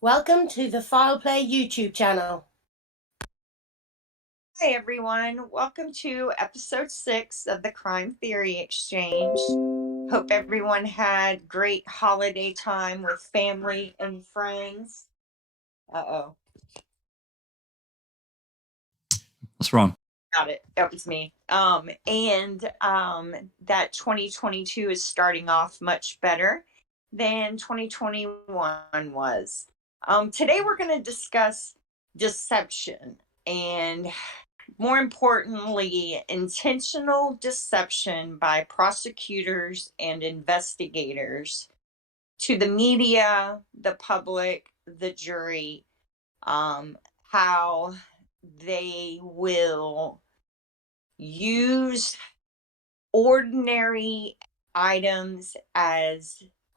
Welcome to the File Play YouTube channel. Hi everyone, welcome to episode 6 of the Crime Theory Exchange. Hope everyone had great holiday time with family and friends. Uh-oh. What's wrong? Got it. That was me. That 2022 is starting off much better than 2021 was. Today we're going to discuss deception and, more importantly, intentional deception by prosecutors and investigators to the media, the public, the jury, how they will use ordinary items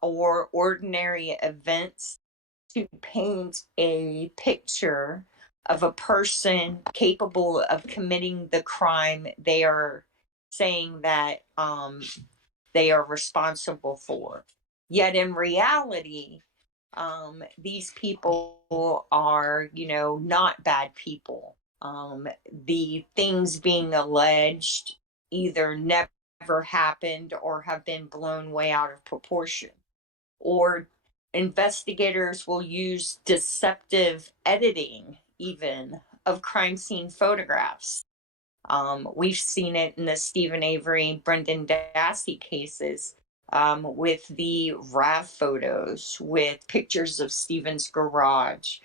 or ordinary events to paint a picture of a person capable of committing the crime they are saying that they are responsible for. Yet in reality, these people are, not bad people. The things being alleged either never happened or have been blown way out of proportion. Or investigators will use deceptive editing, even of crime scene photographs. We've seen it in the Stephen Avery, Brendan Dassey cases, with the RAV photos, with pictures of Stephen's garage.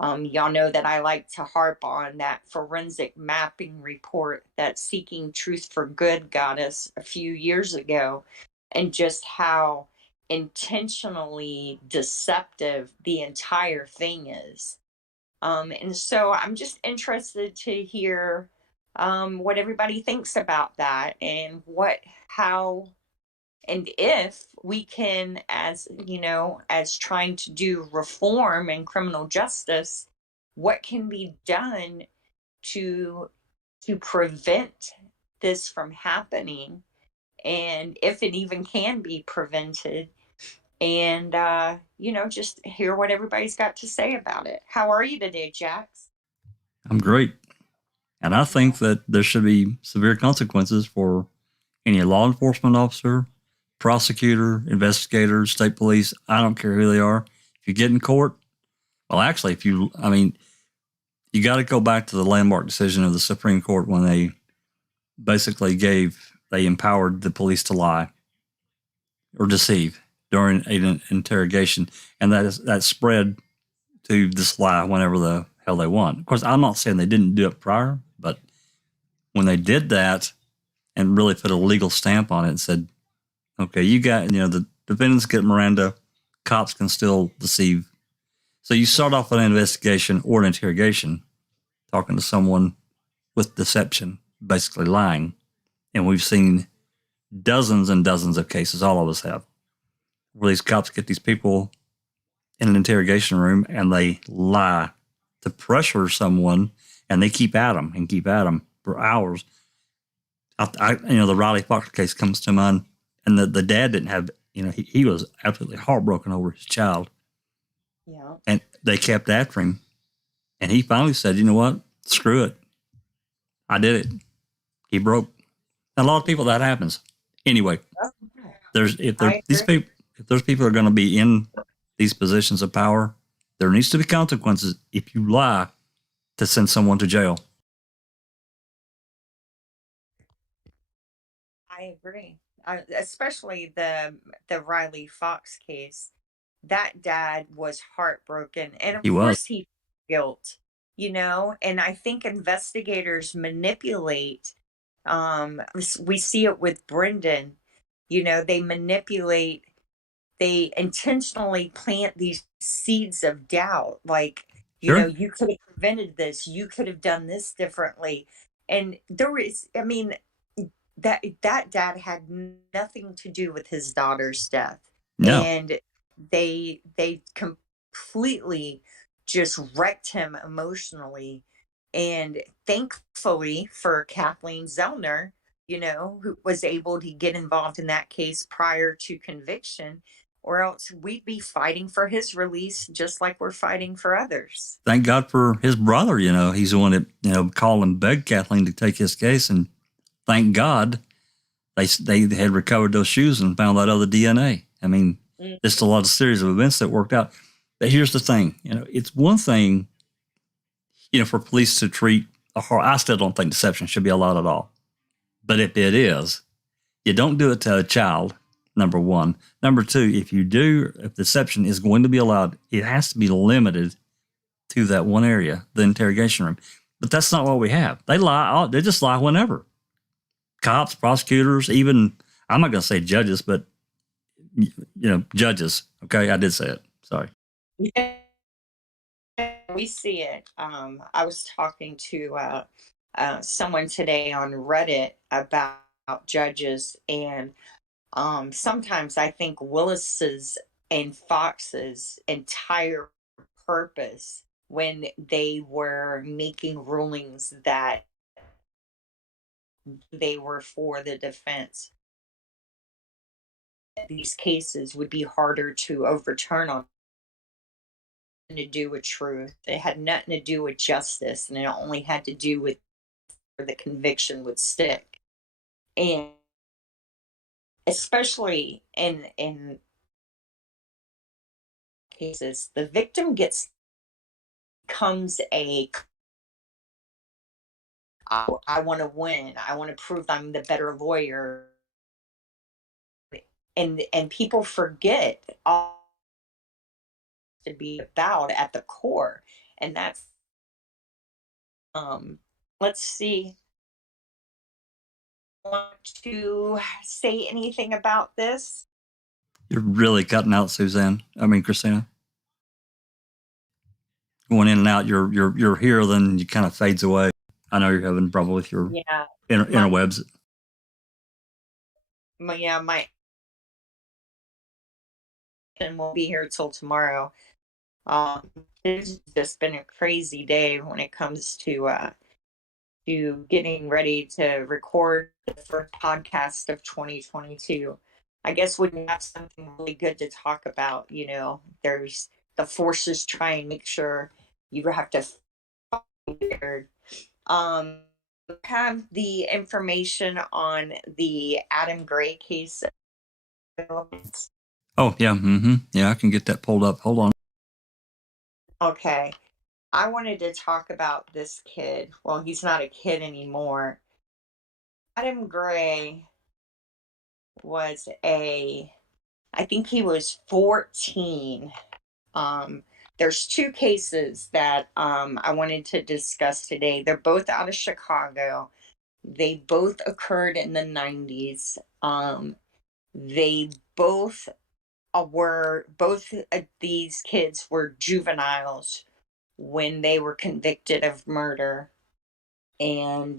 Y'all know that I like to harp on that forensic mapping report that Seeking Truth for Good got us a few years ago, and just how intentionally deceptive the entire thing is. And so I'm just interested to hear what everybody thinks about that, and how, and if we can, as trying to do reform in criminal justice, what can be done to prevent this from happening, and if it even can be prevented, and just hear what everybody's got to say about it. How are you today, Jax? I'm great. And I think that there should be severe consequences for any law enforcement officer, prosecutor, investigator, state police. I don't care who they are. If you get in court, well, actually, you got to go back to the landmark decision of the Supreme Court when they basically they empowered the police to lie or deceive during an interrogation. And that spread to this lie whenever the hell they want. Of course, I'm not saying they didn't do it prior, but when they did that and really put a legal stamp on it and said, okay, the defendants get Miranda, cops can still deceive. So you start off an investigation or an interrogation talking to someone with deception, basically lying. And we've seen dozens and dozens of cases, all of us have, where these cops get these people in an interrogation room and they lie to pressure someone, and they keep at them for hours. The Riley Fox case comes to mind, and the dad didn't have, he was absolutely heartbroken over his child. Yeah. And they kept after him, and he finally said, you know what? Screw it. I did it. He broke. And a lot of people, that happens. Anyway, if there's people are going to be in these positions of power, there needs to be consequences if you lie to send someone to jail. I agree. Especially the Riley Fox case. That dad was heartbroken, and of course he guilt, and I think investigators manipulate. We see it with Brendan. They intentionally plant these seeds of doubt, like, Sure. you could have prevented this, you could have done this differently. And that dad had nothing to do with his daughter's death. No. And they completely just wrecked him emotionally. And thankfully for Kathleen Zellner, who was able to get involved in that case prior to conviction, or else we'd be fighting for his release just like we're fighting for others. Thank God for his brother. He's the one that called and begged Kathleen to take his case, and thank God they had recovered those shoes and found that other DNA. I mean, just a lot of series of events that worked out. But here's the thing, it's one thing, for police to treat a horror. I still don't think deception should be allowed at all. But if it is, you don't do it to a child, number one. Number two, if deception is going to be allowed, it has to be limited to that one area, the interrogation room. But that's not what we have. They lie. They just lie whenever. Cops, prosecutors, even, I'm not going to say judges, but, judges. Okay, I did say it. Sorry. Yeah, we see it. I was talking to someone today on Reddit about judges, and sometimes I think Willis's and Fox's entire purpose when they were making rulings that they were for the defense, these cases would be harder to overturn on to do with truth. It had nothing to do with justice, and it only had to do with where the conviction would stick. And especially in cases, the victim becomes I want to win. I want to prove I'm the better lawyer. And people forget all to be about at the core. And that's let's see. Want to say anything about this? You're really cutting out, Christina. Going in and out, you're here, then you kind of fades away. I know you're having trouble with your interwebs. My and we'll be here till tomorrow. It's just been a crazy day when it comes to getting ready to record the first podcast of 2022. I guess when you have something really good to talk about, there's the forces try and make sure you have to have the information on the Adam Gray case. Oh, yeah. Mm-hmm. Yeah, I can get that pulled up. Hold on. Okay. I wanted to talk about this kid. Well, he's not a kid anymore. Adam Gray was I think he was 14. There's two cases that I wanted to discuss today. They're both out of Chicago. They both occurred in the 90s. They both these kids were juveniles when they were convicted of murder, and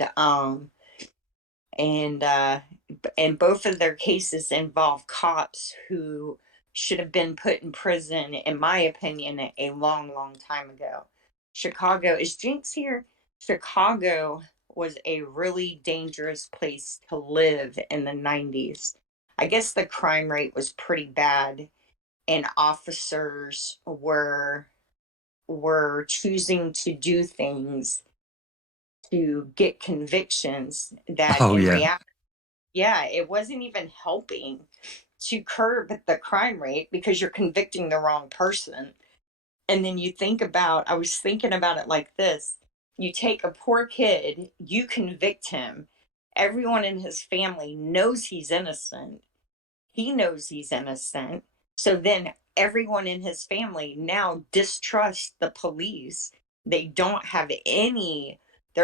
both of their cases involve cops who should have been put in prison, in my opinion, a long time ago. Chicago, is Jinx here? Chicago was a really dangerous place to live in the 90s. I guess the crime rate was pretty bad, and officers were choosing to do things to get convictions that reality, it wasn't even helping to curb the crime rate because you're convicting the wrong person. And then I was thinking about it like this. You take a poor kid, you convict him. Everyone in his family knows he's innocent. He knows he's innocent. So then everyone in his family now distrusts the police. They're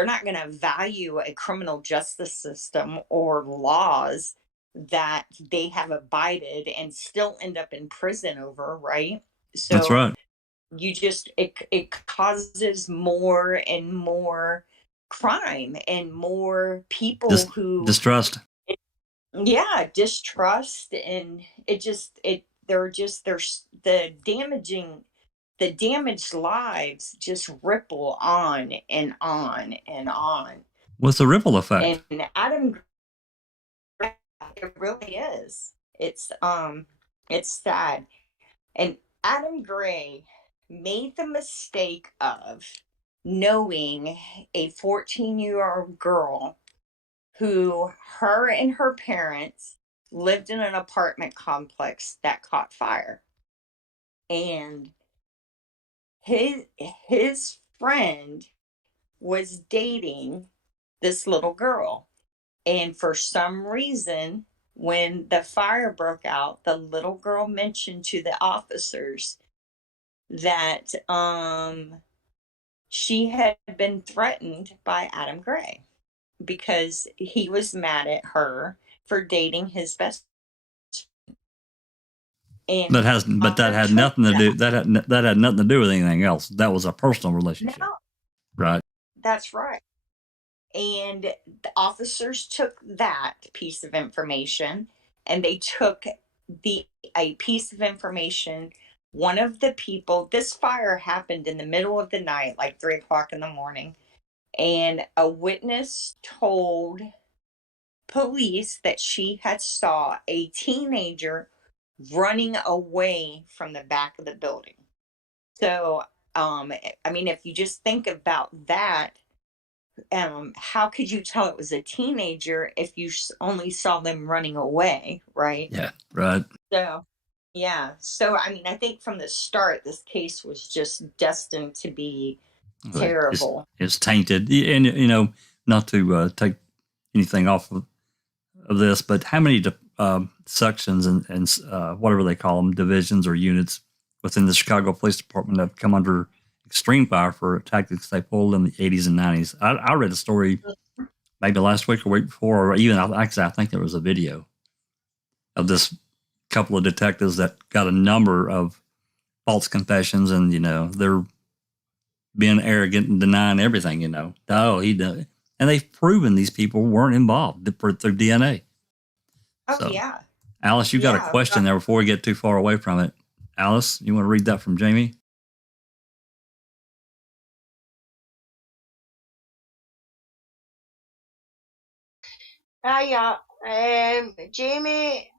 not going to value a criminal justice system or laws that they have abided and still end up in prison over, right? So that's right. It causes more and more crime and more people distrust. Distrust, and there's the damaged lives just ripple on and on and on. What's the ripple effect? And Adam, it really is. It's It's sad. And Adam Gray made the mistake of knowing a 14-year-old girl who her and her parents lived in an apartment complex that caught fire. And his friend was dating this little girl. And for some reason, when the fire broke out, the little girl mentioned to the officers that she had been threatened by Adam Gray because he was mad at her for dating his best friend. And But that had nothing to do. That had nothing to do with anything else. That was a personal relationship, no, right? that's right. And the officers took that piece of information and they took a piece of information. One of the people, this fire happened in the middle of the night, like 3 o'clock in the morning. And a witness told police that she had saw a teenager running away from the back of the building. So, I mean, if you just think about that, how could you tell it was a teenager if you only saw them running away, right? Yeah, right. So, yeah. So, I mean, I think from the start, this case was just destined to be terrible. It's tainted, and not to take anything off of this, but how many sections and whatever they call them, divisions or units within the Chicago Police Department have come under extreme fire for tactics they pulled in the 80s and 90s. I read a story maybe last week or week before, or even actually I think there was a video of this couple of detectives that got a number of false confessions, and they're being arrogant and denying everything. Oh, he did, and they've proven these people weren't involved through DNA. Oh, So, yeah. Alice, you got a question there before we get too far away from it. Alice, you want to read that from Jamie? Hiya. Jamie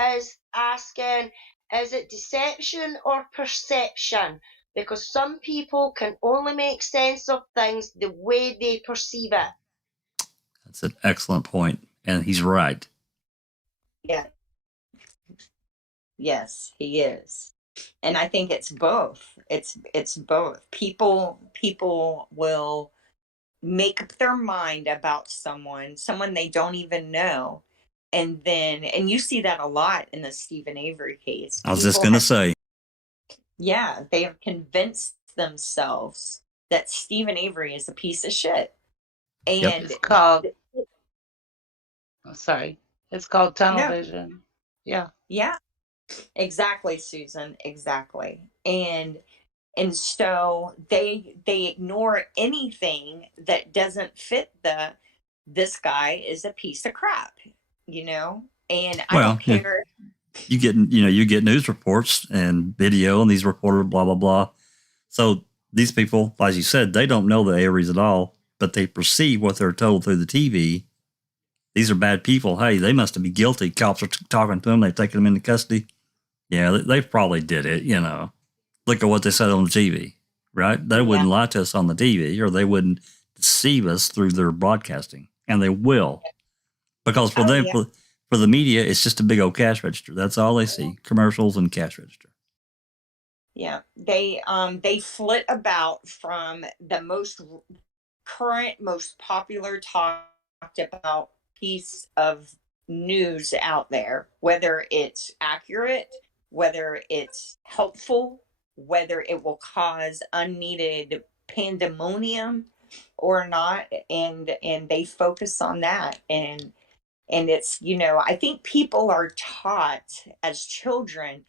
is asking, is it deception or perception? Because some people can only make sense of things the way they perceive it. That's an excellent point, and he's right. Yeah. Yes, he is. And I think it's both. It's both. People will make up their mind about someone they don't even know. And you see that a lot in the Stephen Avery case. I was just going to say. Yeah, they have convinced themselves that Stephen Avery is a piece of shit. And it's called, it's called tunnel vision. Yeah. Yeah, exactly, Susan. Exactly. And so they ignore anything that doesn't fit this guy is a piece of crap, and I don't care. You get news reports and video and these reporters, blah, blah, blah. So these people, as you said, they don't know the Averys at all, but they perceive what they're told through the TV. These are bad people. Hey, they must have been guilty. Cops are talking to them. They've taken them into custody. Yeah, they probably did it, Look at what they said on the TV, right? They wouldn't lie to us on the TV, or they wouldn't deceive us through their broadcasting. And they will. Because for them, for the media, it's just a big old cash register. That's all they see, commercials and cash register. Yeah, they flit about from the most current, most popular talked about piece of news out there, whether it's accurate, whether it's helpful, whether it will cause unneeded pandemonium or not, and they focus on that. And it's, I think people are taught as children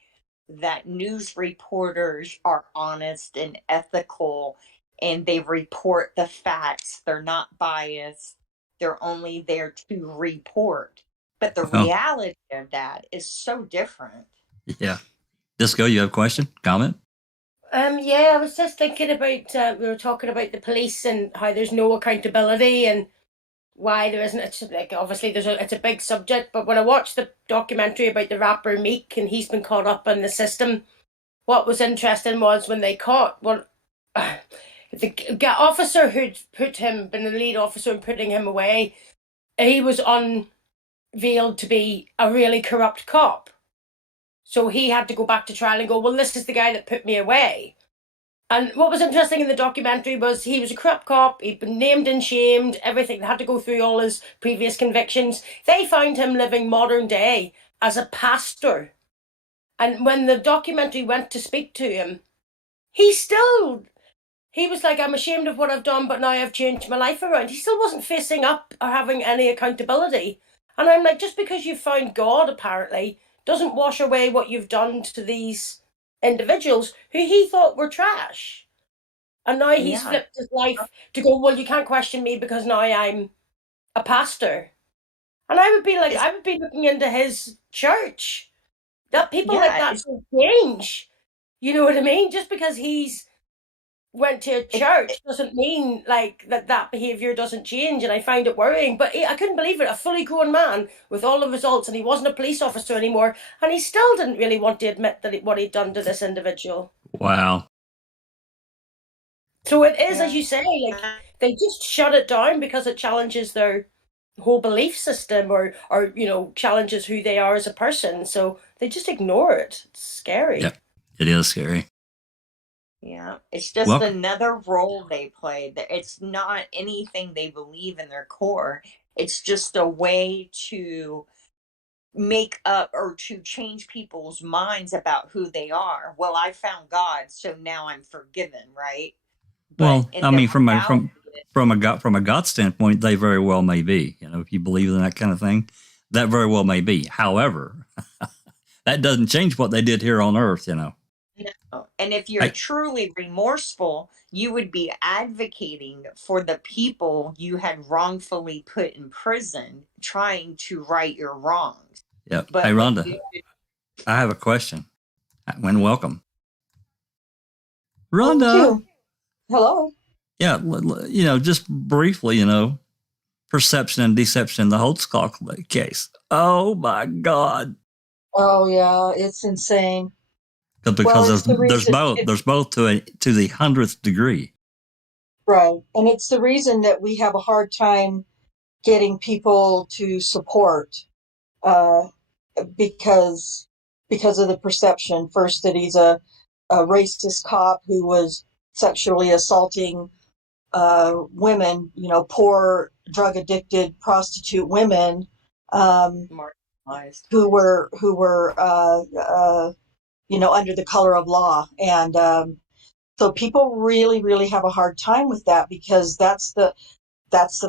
that news reporters are honest and ethical, and they report the facts. They're not biased. They're only there to report. But the reality of that is so different. Yeah. Disco, you have a question, comment? Yeah, I was just thinking about, we were talking about the police and how there's no accountability, and why there isn't. It's like obviously it's a big subject, but when I watched the documentary about the rapper Meek and he's been caught up in the system, what was interesting was when they caught the officer who'd been the lead officer and putting him away, he was unveiled to be a really corrupt cop. So he had to go back to trial and go, well, this is the guy that put me away. And what was interesting in the documentary was he was a corrupt cop. He'd been named and shamed, everything. They had to go through all his previous convictions. They found him living modern day as a pastor. And when the documentary went to speak to him, he was like, I'm ashamed of what I've done, but now I've changed my life around. He still wasn't facing up or having any accountability. And I'm like, just because you've found God, apparently, doesn't wash away what you've done to these individuals who he thought were trash. And now he's flipped his life to go, well, you can't question me because now I'm a pastor. And I would be looking into his church. That people like that will change. You know what I mean? Just because he's went to a church doesn't mean like that behavior doesn't change, and I find it worrying. But I couldn't believe it, a fully grown man with all the results, and he wasn't a police officer anymore, and he still didn't really want to admit that what he'd done to this individual. Wow. So it is, as you say, like they just shut it down because it challenges their whole belief system or challenges who they are as a person. So they just ignore it. It's scary. Yeah, it is scary. Yeah, it's just another role they play. It's not anything they believe in their core. It's just a way to make up or to change people's minds about who they are. Well, I found God, so now I'm forgiven, right? Well, I mean, from a God standpoint, they very well may be. You know, if you believe in that kind of thing, that very well may be. However, that doesn't change what they did here on Earth. You know. No. And if you're truly remorseful, you would be advocating for the people you had wrongfully put in prison, trying to right your wrongs. Yeah. But hey, Rhonda, I have a question. Welcome. Rhonda. Hello. Yeah, just briefly, perception and deception in the Holtzclaw case. Oh my God. Oh yeah, it's insane. Because there's both to the 100th degree. Right, and it's the reason that we have a hard time getting people to support, because of the perception. First, that he's a racist cop who was sexually assaulting women, poor drug addicted prostitute women, who were under the color of law. And so people really, really have a hard time with that, because that's the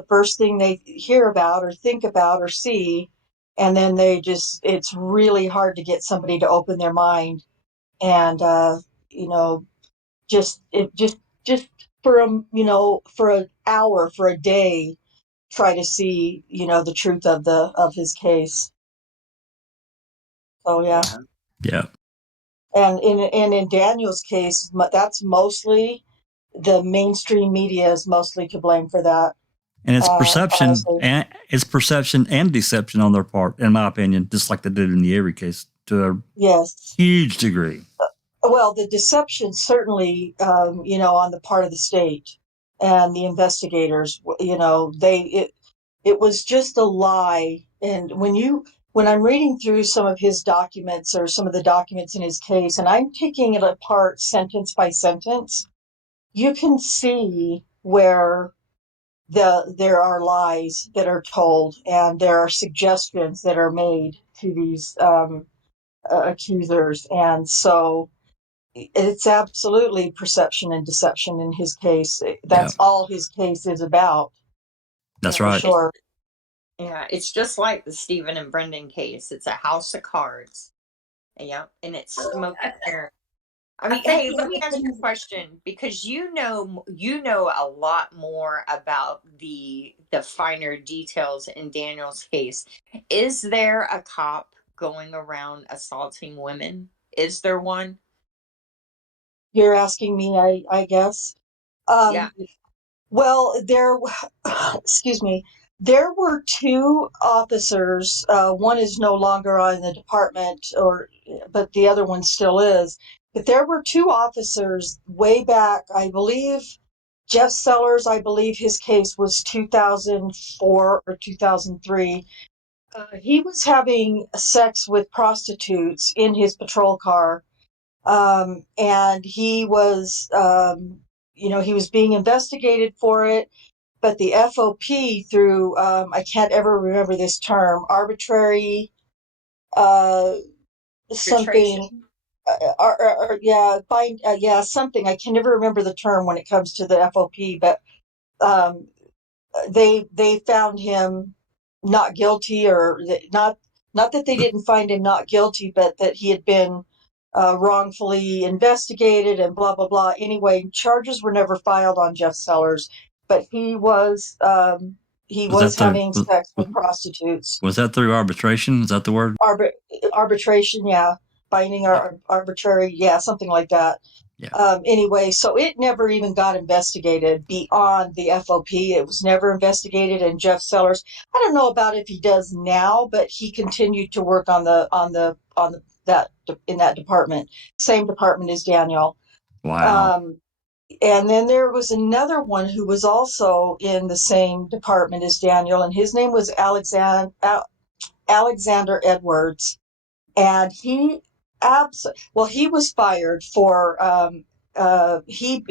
first thing they hear about or think about or see. And then it's really hard to get somebody to open their mind and, just for an hour, for a day, try to see, the truth of his case. So, yeah. Yeah. And in Daniel's case, that's mostly the mainstream media is mostly to blame for that. And it's perception and deception on their part, in my opinion, just like they did in the Avery case to a huge degree. Well, the deception certainly, on the part of the state and the investigators, it was just a lie. And when I'm reading through some of his documents or some of the documents in his case, and I'm taking it apart sentence by sentence, you can see where there are lies that are told and there are suggestions that are made to these accusers. And so it's absolutely perception and deception in his case. That's all his case is about. That's right. Sure. Yeah, it's just like the Stephen and Brendan case. It's a house of cards. Yeah, and it's smoke and mirrors. I mean, hey, let me ask you a question, because you know a lot more about the finer details in Daniel's case. Is there a cop going around assaulting women? Is there one? You're asking me, I guess. Yeah. Well, excuse me. There were two officers. One is no longer on the department, but the other one still is. But there were two officers way back. I believe Jeff Sellers. I believe his case was 2004 or 2003. He was having sex with prostitutes in his patrol car, and he was, he was being investigated for it. But the FOP through, I can't ever remember this term, arbitrary, something, something. I can never remember the term when it comes to the FOP, but um, they found him not guilty, or not that they didn't find him not guilty, but that he had been wrongfully investigated and blah blah blah. Anyway, charges were never filed on Jeff Sellers, but he was having sex with prostitutes. Was that through arbitration? Is that the word? Arbitration, yeah. Binding or arbitrary, yeah, something like that. Yeah. Anyway, so it never even got investigated beyond the FOP. It was never investigated. And Jeff Sellers, I don't know about if he does now, but he continued to work in that department, same department as Daniel. Wow. And then there was another one who was also in the same department as Daniel, and his name was Alexander Edwards, and he was fired for he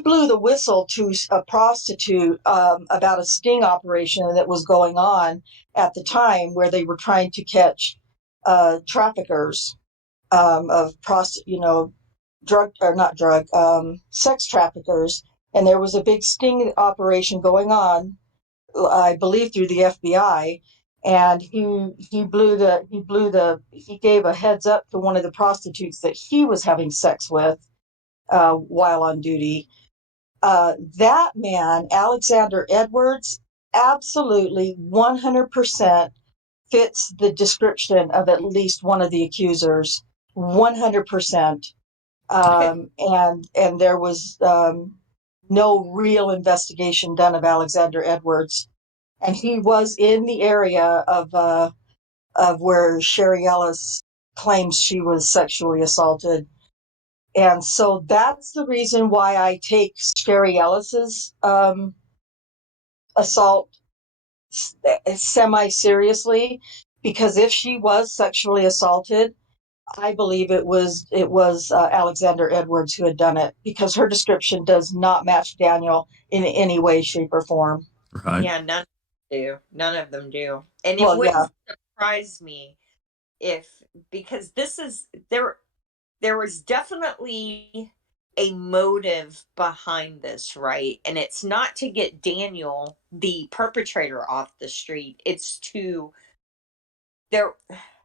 blew the whistle to a prostitute about a sting operation that was going on at the time, where they were trying to catch traffickers of sex traffickers, and there was a big sting operation going on, I believe through the FBI, and he gave a heads up to one of the prostitutes that he was having sex with while on duty. That man, Alexander Edwards, absolutely 100% fits the description of at least one of the accusers. 100%. And there was no real investigation done of Alexander Edwards, and he was in the area of where Sherry Ellis claims she was sexually assaulted, and so that's the reason why I take Sherry Ellis's assault semi-seriously, because if she was sexually assaulted, I believe it was Alexander Edwards who had done it, because her description does not match Daniel in any way, shape, or form. Right. Yeah, none of them do. And it wouldn't surprise me because there was definitely a motive behind this, right? And it's not to get Daniel, the perpetrator, off the street. It's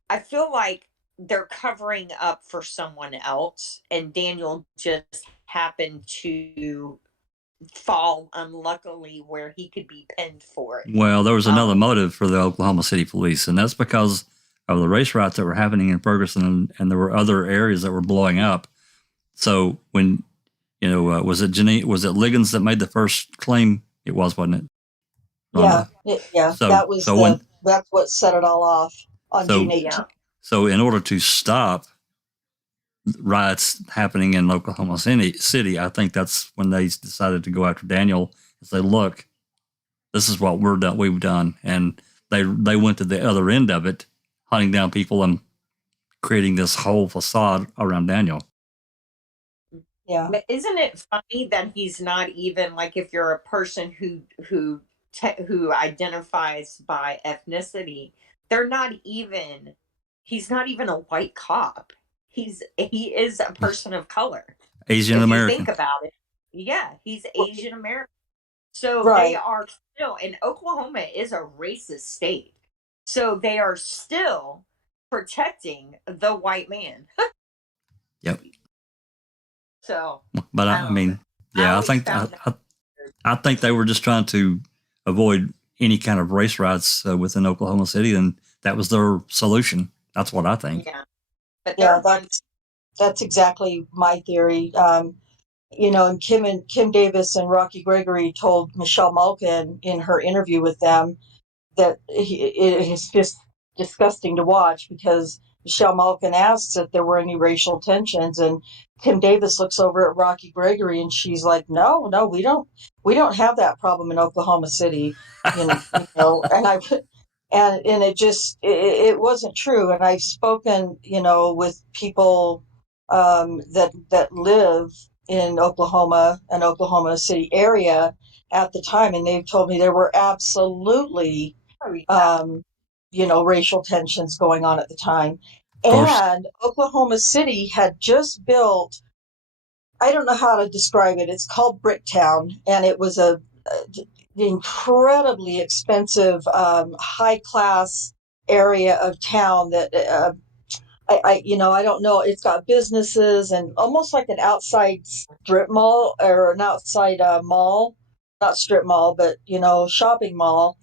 I feel like they're covering up for someone else, and Daniel just happened to fall unluckily where he could be pinned for it. Well, there was another motive for the Oklahoma City police, and that's because of the race riots that were happening in Ferguson, and there were other areas that were blowing up. So when, was it Liggins that made the first claim? It was, wasn't it? Yeah. So, that's what set it all off on June 18th. Yeah. So in order to stop riots happening in Oklahoma City, I think that's when they decided to go after Daniel and say, look, this is what we've done. And they went to the other end of it, hunting down people and creating this whole facade around Daniel. Yeah. But isn't it funny that he's not even, like, if you're a person who identifies by ethnicity, he's not even a white cop. He is a person of color. Asian American. Think about it. Yeah, he's Asian American. So right. They are still, and Oklahoma is a racist state. So they are still protecting the white man. Yep. So, but I think they were just trying to avoid any kind of race riots within Oklahoma City, and that was their solution. That's what I think. Yeah, but that's exactly my theory. and Kim Davis and Rocky Gregory told Michelle Malkin in her interview with them that it is just disgusting to watch, because Michelle Malkin asks if there were any racial tensions, and Kim Davis looks over at Rocky Gregory and she's like, no, we don't have that problem in Oklahoma City. And it wasn't true. And I've spoken, with people that live in Oklahoma and Oklahoma City area at the time, and they've told me there were absolutely racial tensions going on at the time. And Oklahoma City had just built, I don't know how to describe it, it's called Bricktown, and it was a incredibly expensive, high class area of town that I don't know. It's got businesses and almost like an outside strip mall, or an outside mall, not strip mall, but shopping mall.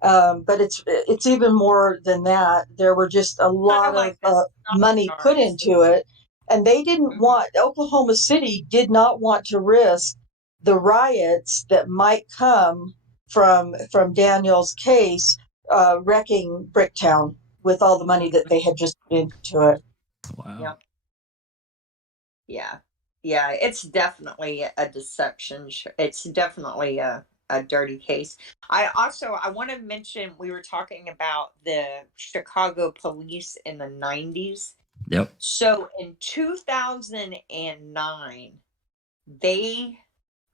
But it's even more than that. There were just a lot of money put into it, and they didn't want, Oklahoma City did not want to risk the riots that might come from Daniel's case, wrecking Bricktown with all the money that they had just put into it. Wow. Yeah. It's definitely a deception. It's definitely a dirty case. I want to mention, we were talking about the Chicago police in the 90s. Yep. So in 2009, they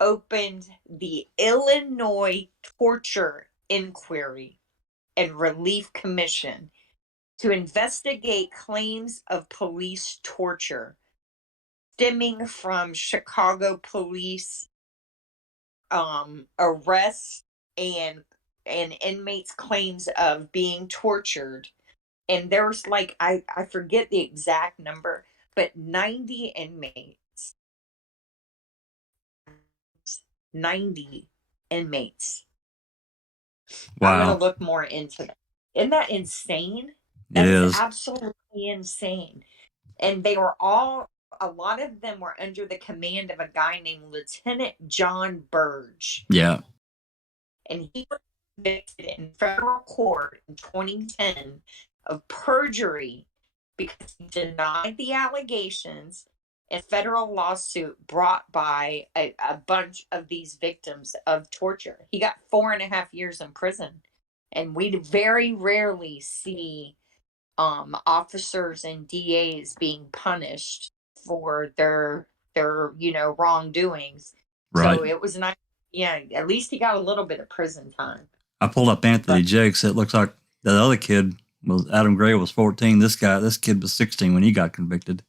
opened the Illinois Torture Inquiry and Relief Commission to investigate claims of police torture stemming from Chicago police arrests and inmates' claims of being tortured. And there's I forget the exact number, but 90 inmates. 90 inmates. Wow. I'm going to look more into that. Isn't that insane? It is absolutely insane. And they were all, a lot of them were under the command of a guy named Lieutenant John Burge. Yeah. And he was convicted in federal court in 2010 of perjury because he denied the allegations in a federal lawsuit brought by a bunch of these victims of torture. He got 4.5 years in prison. And we very rarely see officers and DAs being punished for their wrongdoings. Right. So it was nice. Yeah, at least he got a little bit of prison time. I pulled up Anthony Jakes. It looks like the other kid Adam Gray was 14. This kid was 16 when he got convicted.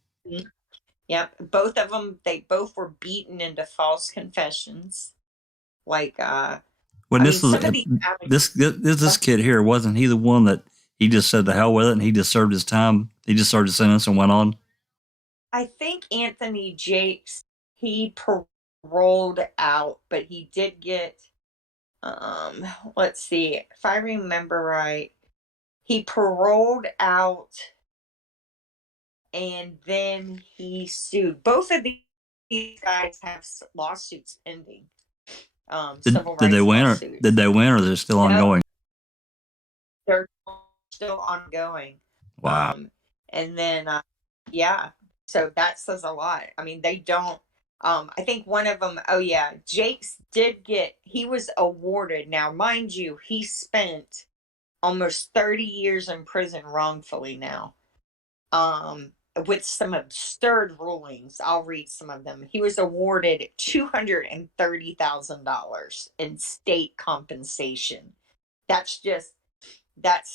Yep. Both of them, they both were beaten into false confessions. This kid here, wasn't he the one that he just said the hell with it and he just served his time? He just served his sentence and went on? I think Anthony Jakes, he paroled out, but he did get, let's see, if I remember right, he paroled out and then he sued. Both of these guys have lawsuits pending. Did they win, or are they still ongoing? They're still ongoing. Wow. And then, so that says a lot. I mean, they don't, I think one of them, Jakes he was awarded. Now, mind you, he spent almost 30 years in prison wrongfully now. With some absurd rulings. I'll read some of them. He was awarded $230,000 in state compensation. That's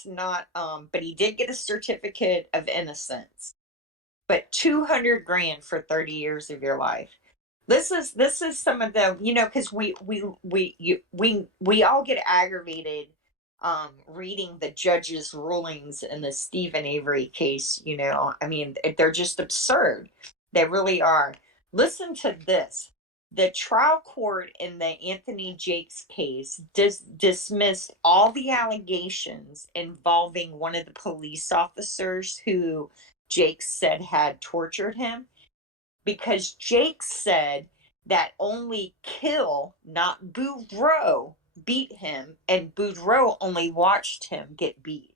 not, but he did get a certificate of innocence. But $200,000 for 30 years of your life. This is some of the, because we all get aggravated reading the judge's rulings in the Stephen Avery case. I mean, they're just absurd. They really are. Listen to this. The trial court in the Anthony Jakes case dismissed all the allegations involving one of the police officers who Jakes said had tortured him, because Jakes said that only Kill, not Boudreaux, beat him, and Boudreaux only watched him get beat.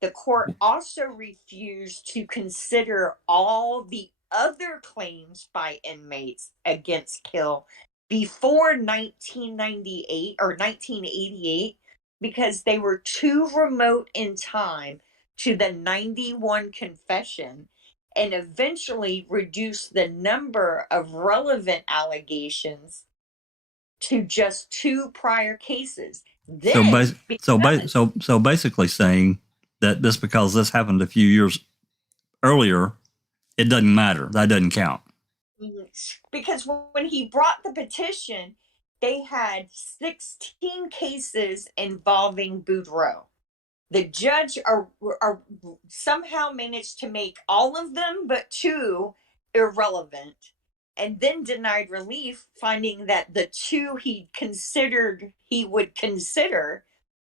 The court also refused to consider all the other claims by inmates against Kill before 1998 or 1988 because they were too remote in time to the 91 confession, and eventually reduced the number of relevant allegations to just 2 prior cases. Then, So basically saying that just because this happened a few years earlier, it doesn't matter. That doesn't count. Because when he brought the petition, they had 16 cases involving Boudreaux. The judge are somehow managed to make all of them but 2 irrelevant, and then denied relief, finding that the 2 he would consider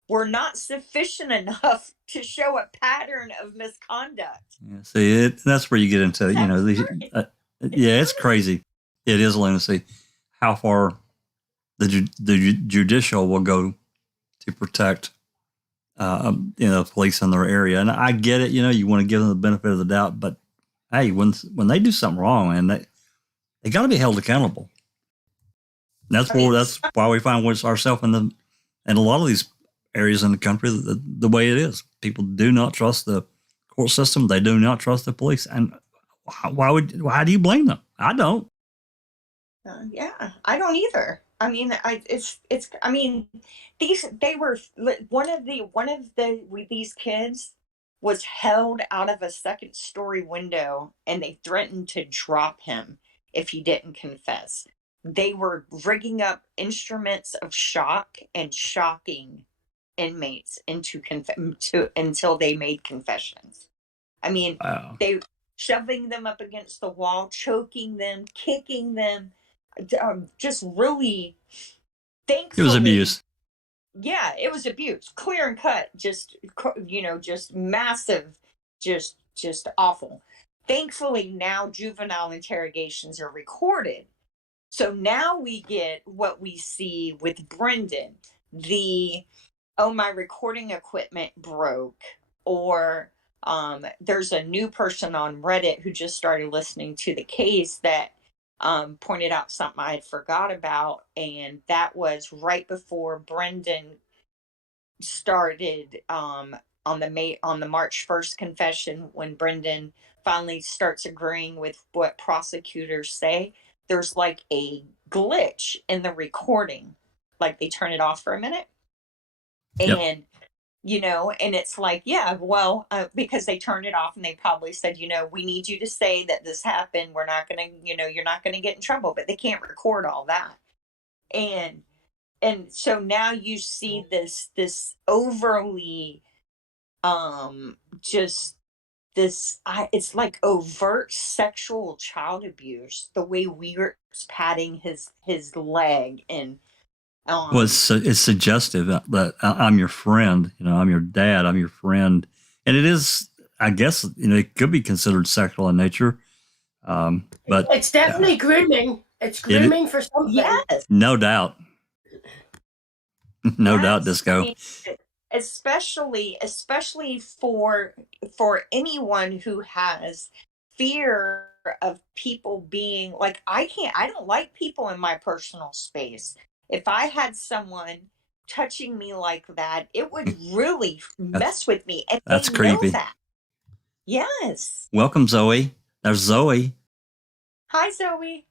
were not sufficient enough to show a pattern of misconduct. Yeah, see, that's where you get into, it's crazy. It is lunacy how far the judicial will go to protect police in their area. And I get it, you want to give them the benefit of the doubt, but hey, when they do something wrong, and they got to be held accountable. That's why we find ourselves in a lot of these areas in the country the way it is. People do not trust the court system. They do not trust the police. And why do you blame them? I don't. Yeah, I don't either. I mean, these kids was held out of a 2nd-story window, and they threatened to drop him if he didn't confess. They were rigging up instruments of shock and shocking inmates until they made confessions. I mean, Wow. they shoving them up against the wall, choking them, kicking them, just really. Thankfully, It was abuse. Yeah, it was abuse, clear and cut. Just massive, just awful. Thankfully, now juvenile interrogations are recorded. So now we get what we see with Brendan. My recording equipment broke, or there's a new person on Reddit who just started listening to the case that pointed out something I had forgot about, and that was right before Brendan started on the March 1st confession, when Brendan finally starts agreeing with what prosecutors say. There's like a glitch in the recording, like they turn it off for a minute, and and it's like, because they turned it off, and they probably said, we need you to say that this happened. We're not going to, you're not going to get in trouble, but they can't record all that. And so now you see this overly, it's like overt sexual child abuse, the way Weir's patting his leg, and well, it's suggestive that I'm your friend, I'm your dad, I'm your friend. And it is, I guess, it could be considered sexual in nature. But it's definitely grooming. It's grooming for something. Yes. No doubt. No doubt, Disco. I mean, especially for anyone who has fear of people being like, I don't like people in my personal space. If I had someone touching me like that, it would really mess with me. And that's they creepy. know that. Yes. Welcome, Zoe. There's Zoe. Hi, Zoe.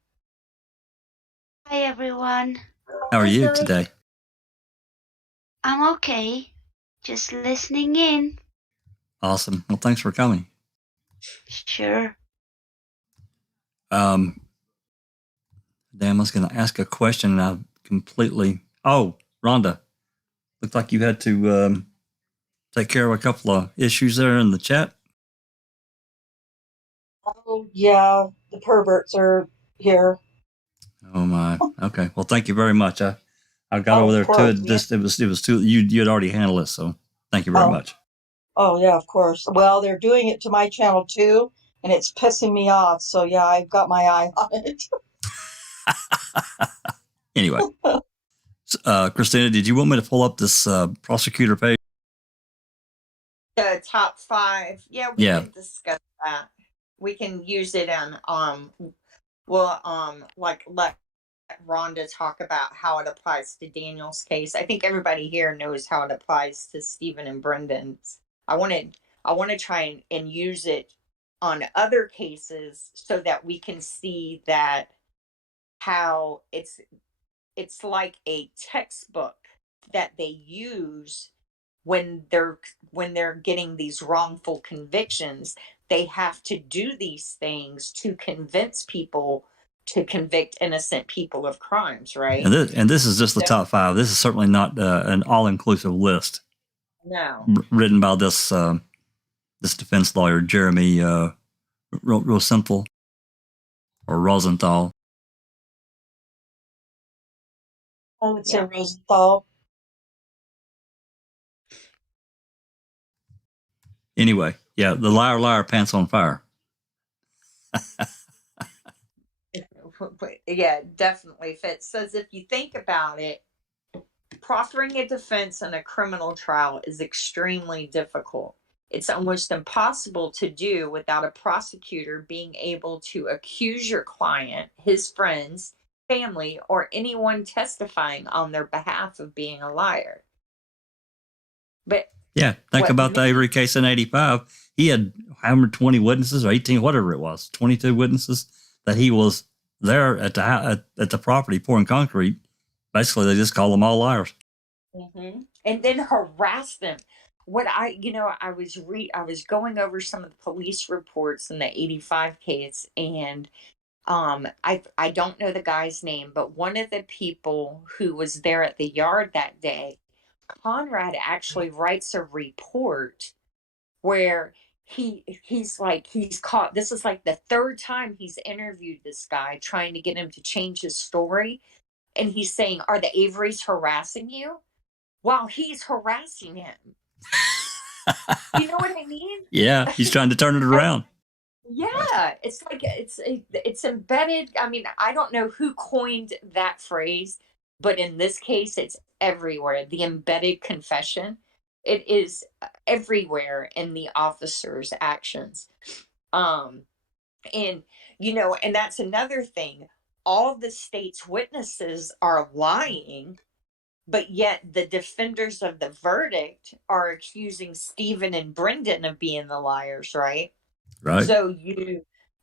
Hi, everyone. How are you today? I'm okay. Just listening in. Awesome. Well, thanks for coming. Sure. I was going to ask a question, and I completely. Oh, Rhonda, looked like you had to take care of a couple of issues there in the chat. Oh, yeah, the perverts are here. Oh my. Okay. Well, thank you very much. I got over there to it. Yeah. It was too. You had already handled it, so thank you very much. Oh yeah, of course. Well, they're doing it to my channel too, and it's pissing me off. So yeah, I've got my eye on it. Anyway, Christina, did you want me to pull up this prosecutor page? The top 5. Yeah, we can discuss that. We can use it on like let Rhonda talk about how it applies to Daniel's case. I think everybody here knows how it applies to Stephen and Brendan's. I want to try and use it on other cases so that we can see that how it's like a textbook that they use when they're getting these wrongful convictions. They have to do these things to convince people to convict innocent people of crimes, right? And this is just the top 5. This is certainly not an all-inclusive list. No. Written by this this defense lawyer, Jeremy Rosenthal or Rosenthal. I would say Rosenthal. Anyway, yeah, the liar, pants on fire. Yeah, definitely fits. Says if you think about it, proffering a defense in a criminal trial is extremely difficult. It's almost impossible to do without a prosecutor being able to accuse your client, his friends, family, or anyone testifying on their behalf of being a liar. But yeah, think about the Avery case in 85. He had 120 witnesses or 18, whatever it was, 22 witnesses that he was there at the property pouring concrete. Basically, they just call them all liars. Mm-hmm. And then harass them. What I was going over some of the police reports in the 85 case, and I don't know the guy's name, but one of the people who was there at the yard that day, Conrad actually writes a report where he's caught. This is like the 3rd time he's interviewed this guy, trying to get him to change his story. And he's saying, "Are the Averys harassing you?" While he's harassing him. You know what I mean? Yeah, he's trying to turn it around. Yeah, it's like it's embedded. I mean, I don't know who coined that phrase, but in this case, it's everywhere. The embedded confession. It is everywhere in the officer's actions. And and that's another thing. All the state's witnesses are lying, but yet the defenders of the verdict are accusing Stephen and Brendan of being the liars, right? Right. So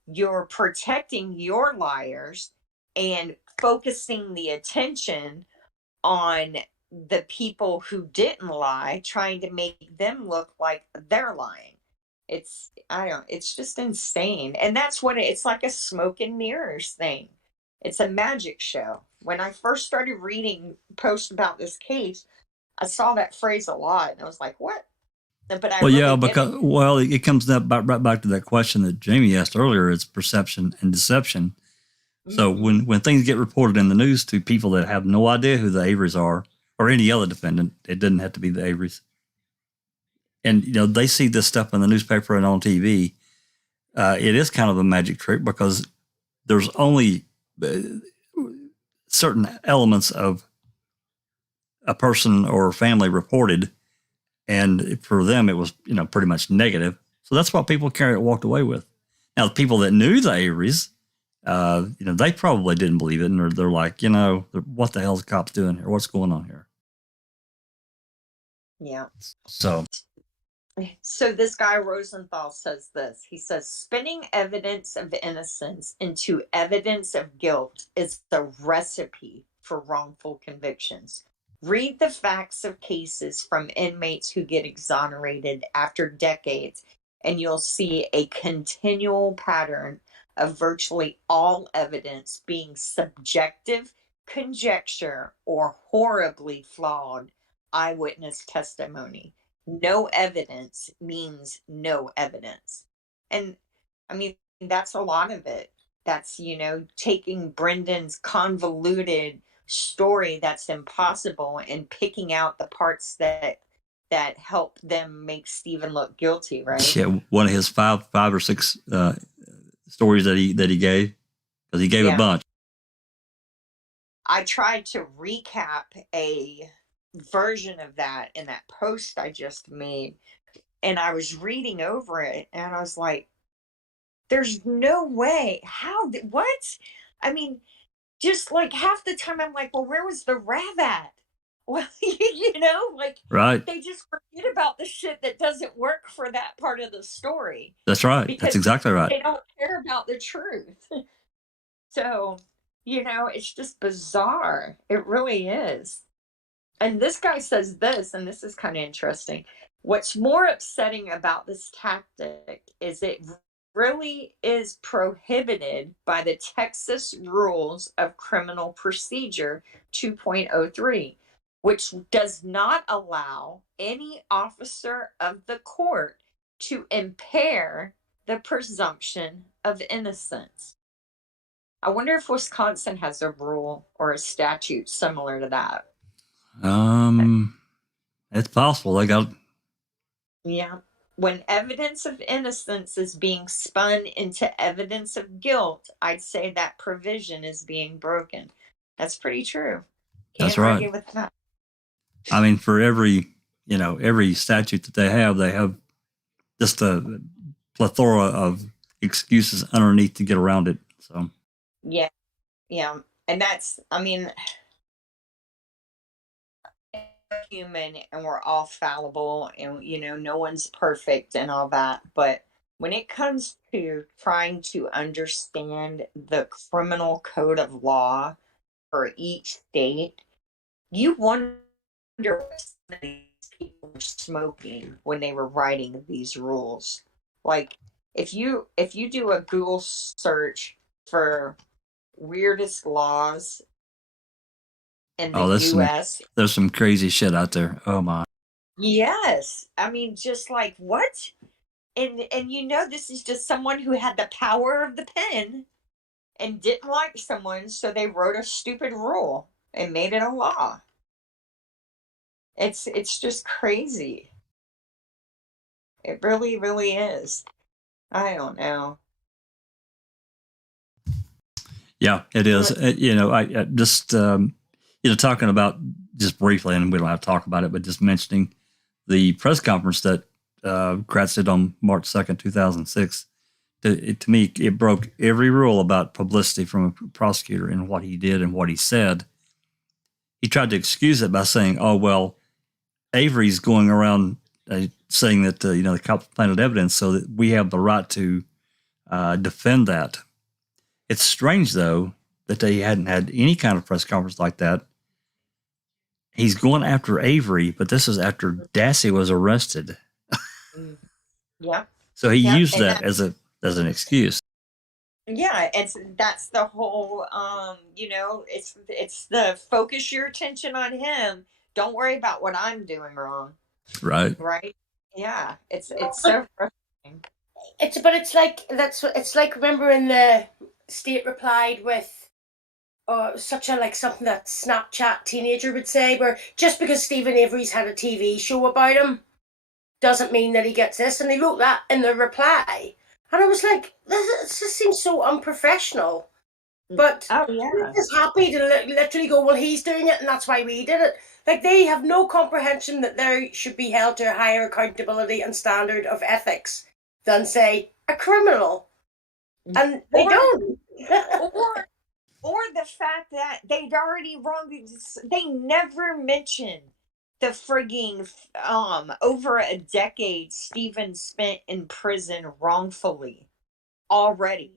you're protecting your liars and focusing the attention on the people who didn't lie, trying to make them look like they're lying. It's just insane. And that's what it's like, a smoke and mirrors thing. It's a magic show. When I first started reading posts about this case, I saw that phrase a lot, and I was like, "What?" But it comes right back to that question that Jamie asked earlier. It's perception and deception. Mm-hmm. So when things get reported in the news to people that have no idea who the Averys are, or any other defendant, it doesn't have to be the Averys, and they see this stuff in the newspaper and on TV. It is kind of a magic trick because there's only certain elements of a person or family reported, and for them it was pretty much negative. So that's what people walked away with. Now the people that knew the Averys, they probably didn't believe it, and they're like, what the hell's the cops doing here? What's going on here? Yeah. So this guy Rosenthal says this. He says, spinning evidence of innocence into evidence of guilt is the recipe for wrongful convictions. Read the facts of cases from inmates who get exonerated after decades, and you'll see a continual pattern of virtually all evidence being subjective conjecture or horribly flawed eyewitness testimony. No evidence means no evidence. And I mean, that's a lot of it. That's, taking Brendan's convoluted story that's impossible and picking out the parts that help them make Stephen look guilty, right? Yeah, one of his five or six stories that he gave, because he gave a bunch. I tried to recap a version of that in that post I just made, and I was reading over it, and I was like, there's no way. What? I mean, just like half the time I'm like, well, where was the Rav at? Well, like Right. they just forget about the shit that doesn't work for that part of the story. That's right. Because That's exactly right. they don't care about the truth. So, it's just bizarre. It really is. And this guy says this, and this is kind of interesting. What's more upsetting about this tactic is it really is prohibited by the Texas Rules of Criminal Procedure 2.03, which does not allow any officer of the court to impair the presumption of innocence. I wonder if Wisconsin has a rule or a statute similar to that. It's possible. They got. Yeah. When evidence of innocence is being spun into evidence of guilt, I'd say that provision is being broken. That's pretty true. That's Can't right. argue with that. I mean, for every statute that they have just a plethora of excuses underneath to get around it. So. Yeah. Yeah. And that's, human, and we're all fallible, and no one's perfect and all that, but when it comes to trying to understand the criminal code of law for each state, you wonder what some of these people were smoking when they were writing these rules. Like, if you do a Google search for weirdest laws in the US. There's some crazy shit out there. Oh my. Yes. Just like, what? And this is just someone who had the power of the pen and didn't like someone, so they wrote a stupid rule and made it a law. It's just crazy. It really, really is. I don't know. Yeah, it is. I just talking about just briefly, and we don't have to talk about it, but just mentioning the press conference that Kratz did on March 2nd, 2006. To me, it broke every rule about publicity from a prosecutor and what he did and what he said. He tried to excuse it by saying, "Oh well, Avery's going around saying that the cops planted evidence, so that we have the right to defend that." It's strange, though, that they hadn't had any kind of press conference like that. He's going after Avery, but this is after Dassey was arrested. Yeah. So he used that as an excuse. Yeah, that's the whole it's the focus your attention on him. Don't worry about what I'm doing wrong. Right. Right? Yeah. It's so frustrating. It's like remember in the state replied with something that Snapchat teenager would say, where just because Stephen Avery's had a TV show about him doesn't mean that he gets this, and they wrote that in the reply, and I was like, this just seems so unprofessional. But he's just happy to literally go, well, he's doing it and that's why we did it. Like, they have no comprehension that they should be held to a higher accountability and standard of ethics than, say, a criminal. And they don't. or the fact that they'd already they never mentioned the frigging over a decade Stephen spent in prison wrongfully already.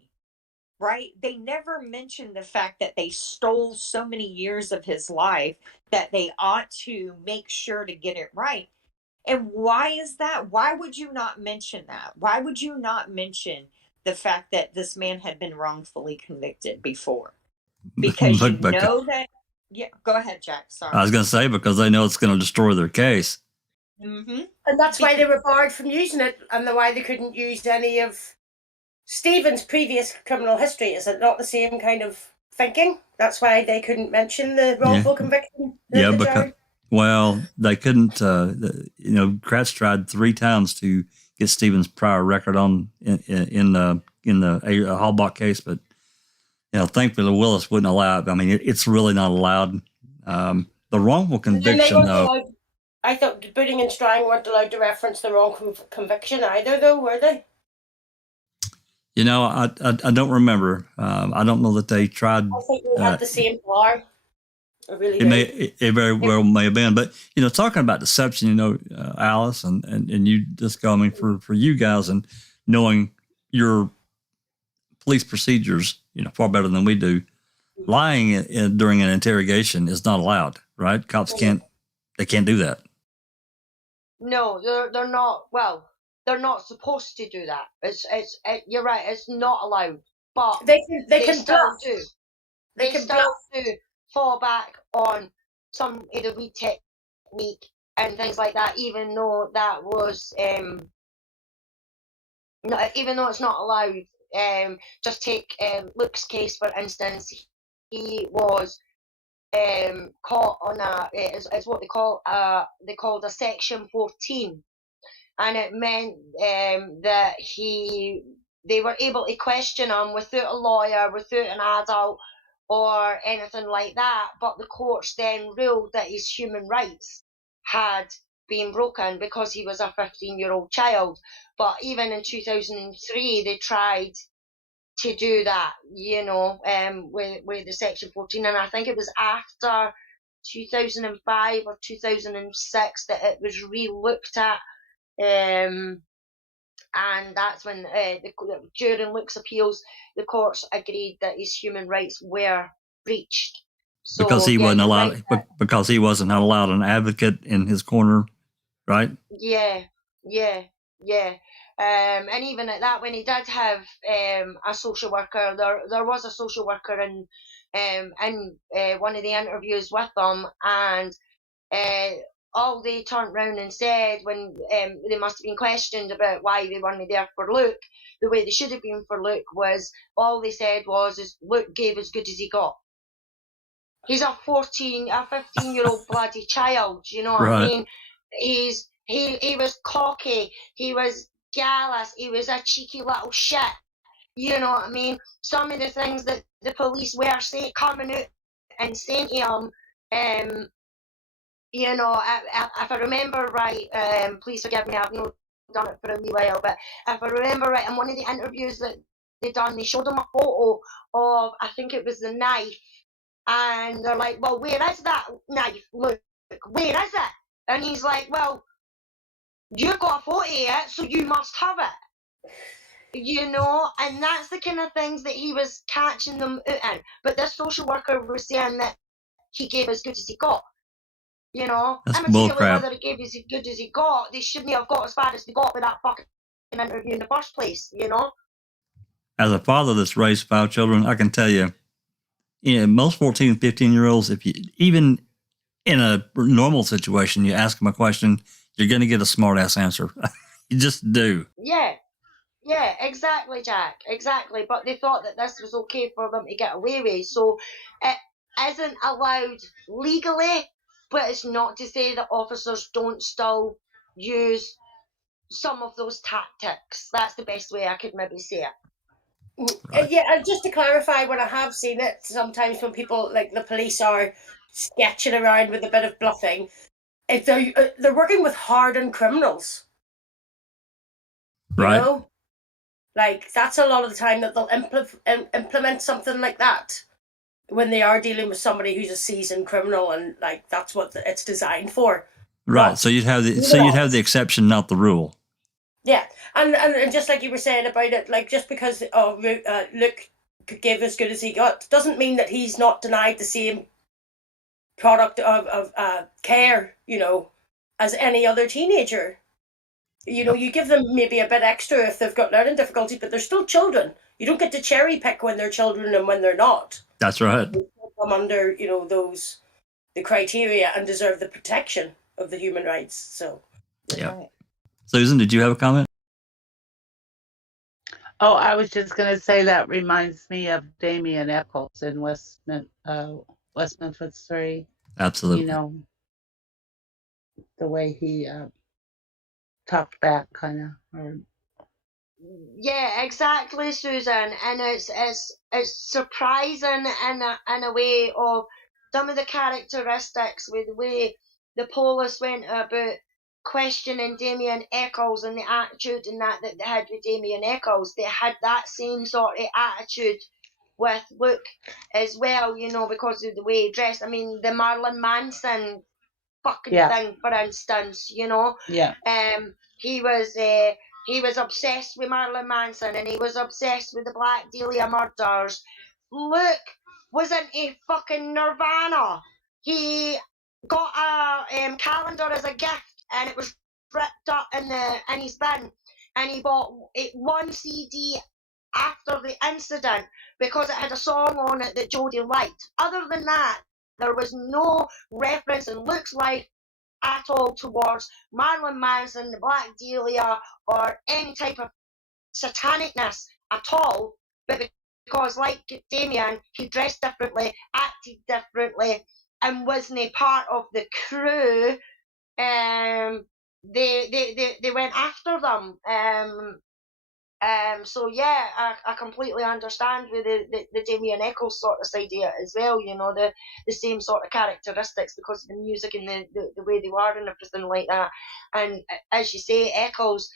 Right? They never mentioned the fact that they stole so many years of his life that they ought to make sure to get it right. And why is that? Why would you not mention that? Why would you not mention the fact that this man had been wrongfully convicted before? Because that. Yeah, go ahead, Jack. Sorry. I was going to say, because they know it's going to destroy their case. Mm-hmm. And that's why they were barred from using it, and why they couldn't use any of Stephen's previous criminal history. Is it not the same kind of thinking? That's why they couldn't mention the wrongful conviction. Yeah, because they couldn't. Kratz tried 3 times to get Stephen's prior record on in the Halbach case, but thankfully Willis wouldn't allow it. I mean, it's really not allowed. The wrongful And they conviction, weren't though. allowed, I thought booting and trying weren't allowed to reference the wrong conviction either, though, were they? I don't remember. I don't know that they tried. I think they had the same bar. I really It very well may have been. But, talking about deception, Alice, and you just go, I mean, for you guys and knowing your police procedures, far better than we do, lying during an interrogation is not allowed, right? Cops can't do that. No, they're not. Well, they're not supposed to do that. You're right. It's not allowed. But they can still bluff. do. They can still do fall back on some of the weed technique and things like that, even though that was even though it's not allowed. Just take Luke's case for instance. He was caught on is what they called a section 14, and it meant that they were able to question him without a lawyer, without an adult or anything like that, but the courts then ruled that his human rights had been broken because he was a 15-year-old child. But even in 2003 they tried to do that, with the section 14, and I think it was after 2005 or 2006 that it was re-looked at, and that's when during Luke's appeals the courts agreed that his human rights were breached. So, because he wasn't allowed, because he wasn't allowed an advocate in his corner, right? Yeah. And even at that, when he did have a social worker, there was a social worker in one of the interviews with them, and all they turned round and said when they must have been questioned about why they weren't there for Luke, the way they should have been for Luke, was all they said was is Luke gave as good as he got. He's a 15-year-old bloody child, you know what I mean? He was cocky, he was gallus, he was a cheeky little shit, you know what I mean? Some of the things that the police were coming out and saying to him, if I remember right, please forgive me, I've not done it for a wee while, but if I remember right, in one of the interviews that they done, they showed him a photo of, I think it was the knife, and they're like, well, where is that knife, Luke? Where is it? And he's like, well, you got a photo of it, so you must have it. And that's the kind of things that he was catching them out in. But this social worker was saying that he gave as good as he got. That's immaterially bullcrap. whether he gave as good as he got, they shouldn't have got as far as they got with that fucking interview in the first place, As a father that's raised 5 children, I can tell you, most 14 and 15-year-olds, if you, even in a normal situation, you ask them a question, you're going to get a smart-ass answer. You just do. Yeah, exactly, Jack. Exactly. But they thought that this was okay for them to get away with. So it isn't allowed legally, but it's not to say that officers don't still use some of those tactics. That's the best way I could maybe say it. Right. Yeah, and just to clarify, when I have seen it, sometimes when people, like the police, are sketching around with a bit of bluffing, if they're working with hardened criminals. Right. Like, that's a lot of the time that they'll implement something like that when they are dealing with somebody who's a seasoned criminal, and like that's what it's designed for. Right. But, so you'd have the exception, not the rule. Yeah, and just like you were saying about it, like just because Luke could give as good as he got doesn't mean that he's not denied the same product of care, as any other teenager. You give them maybe a bit extra if they've got learning difficulties, but they're still children. You don't get to cherry pick when they're children and when they're not. That's right. They come under, the criteria and deserve the protection of the human rights. So, yeah. Right. Susan, did you have a comment? Oh, I was just going to say that reminds me of Damien Echols in West Memphis 3. Absolutely. The way he talked back, kind of. Yeah, exactly, Susan. And it's surprising in a way of some of the characteristics with the way the police went about questioning Damien Echols and the attitude and that they had with Damien Echols. They had that same sort of attitude with Luke as well, you know, because of the way he dressed. I mean, the Marilyn Manson fucking Yeah. thing, for instance, you know. Yeah. He was obsessed with Marilyn Manson, and he was obsessed with the Black Dahlia murders. Luke was into fucking Nirvana. He got a calendar as a gift, and it was ripped up in his bin, and he bought it one CD after the incident because it had a song on it that Jodie liked. Other than that, there was no reference in Luke's life at all towards Marilyn Manson, the Black Dahlia, or any type of satanicness at all. But because, like Damien, he dressed differently, acted differently, and wasn't part of the crew, they went after them. So yeah, I completely understand with the Damien Echols sort of side of it as well, you know, the same sort of characteristics because of the music and the way they were and everything like that. And as you say, Echols,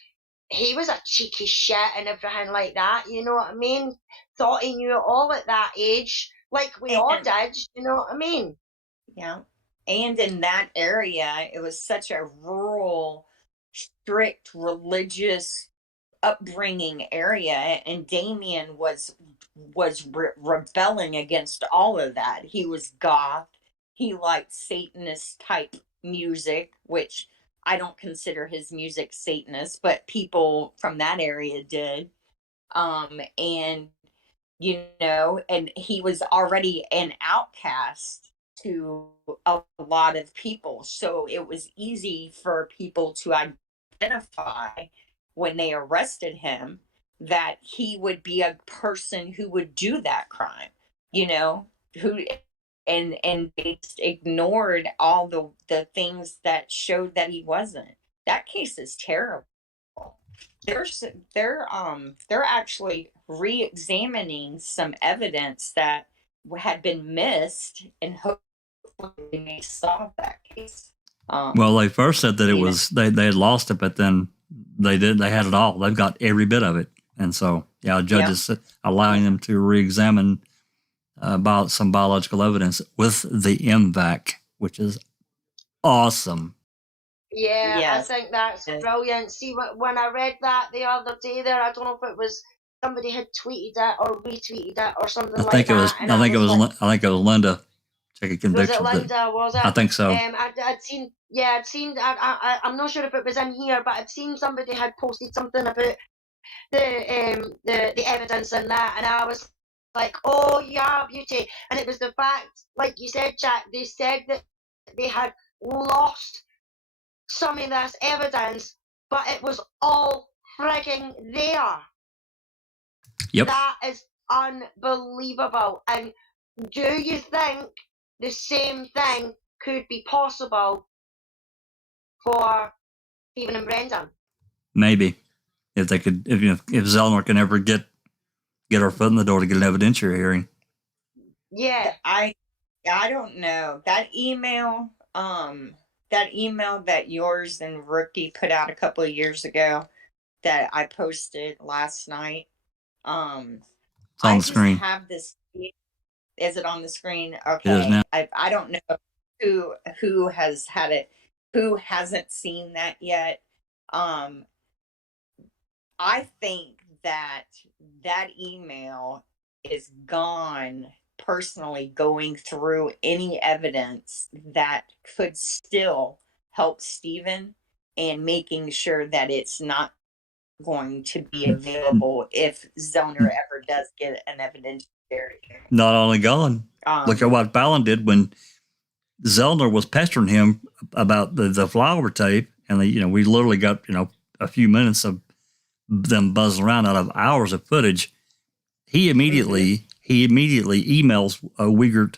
he was a cheeky shit and everything like that, you know what I mean? Thought he knew it all at that age, like we all did, you know what I mean? Yeah. And in that area, it was such a rural, strict religious upbringing area, and Damien was rebelling against all of that. He was goth. He liked Satanist type music, which I don't consider his music Satanist, but people from that area did. And you know, and he was already an outcast to a lot of people, so it was easy for people to identify when they arrested him that he would be a person who would do that crime, you know, who and they just ignored all the things that showed that he wasn't. That case is terrible. They're actually re-examining some evidence that had been missed, and hopefully they may solve that case. Well, they first said that it was they had lost it, but then they had it all. They've got every bit of it, and so a judge is allowing them to re-examine about some biological evidence with the MVAC, which is awesome. Yeah, Yes. I think that's brilliant. See, when I read that the other day there, I don't know if it was somebody had tweeted it or retweeted it or something like that. I think it was Linda. Check a conviction. Was it Linda? Was it? I think so. I'd seen. I'm not sure if it was in here, but I'd seen somebody had posted something about the evidence in that, and I was like, oh yeah, beauty. And it was the fact, like you said, Jack. They said that they had lost some of this evidence, but it was all frigging there. Yep. That is unbelievable. And do you think the same thing could be possible for Stephen and Brendan? Maybe if they could, if Zellner can ever get her foot in the door to get an evidentiary hearing. Yeah, I don't know. That email that yours and Rookie put out a couple of years ago that I posted last night. It's on the screen. Have this. Is it on the screen? Okay. It is now. I don't know who has had it, who hasn't seen that yet. I think that email is gone. Personally, going through any evidence that could still help Stephen and making sure that it's not going to be available if Zellner ever does get an evidentiary hearing. Not only gone. Look at what Fallon did when Zellner was pestering him about the flyover tape, and we literally got a few minutes of them buzzing around out of hours of footage. He immediately emails Wiegert,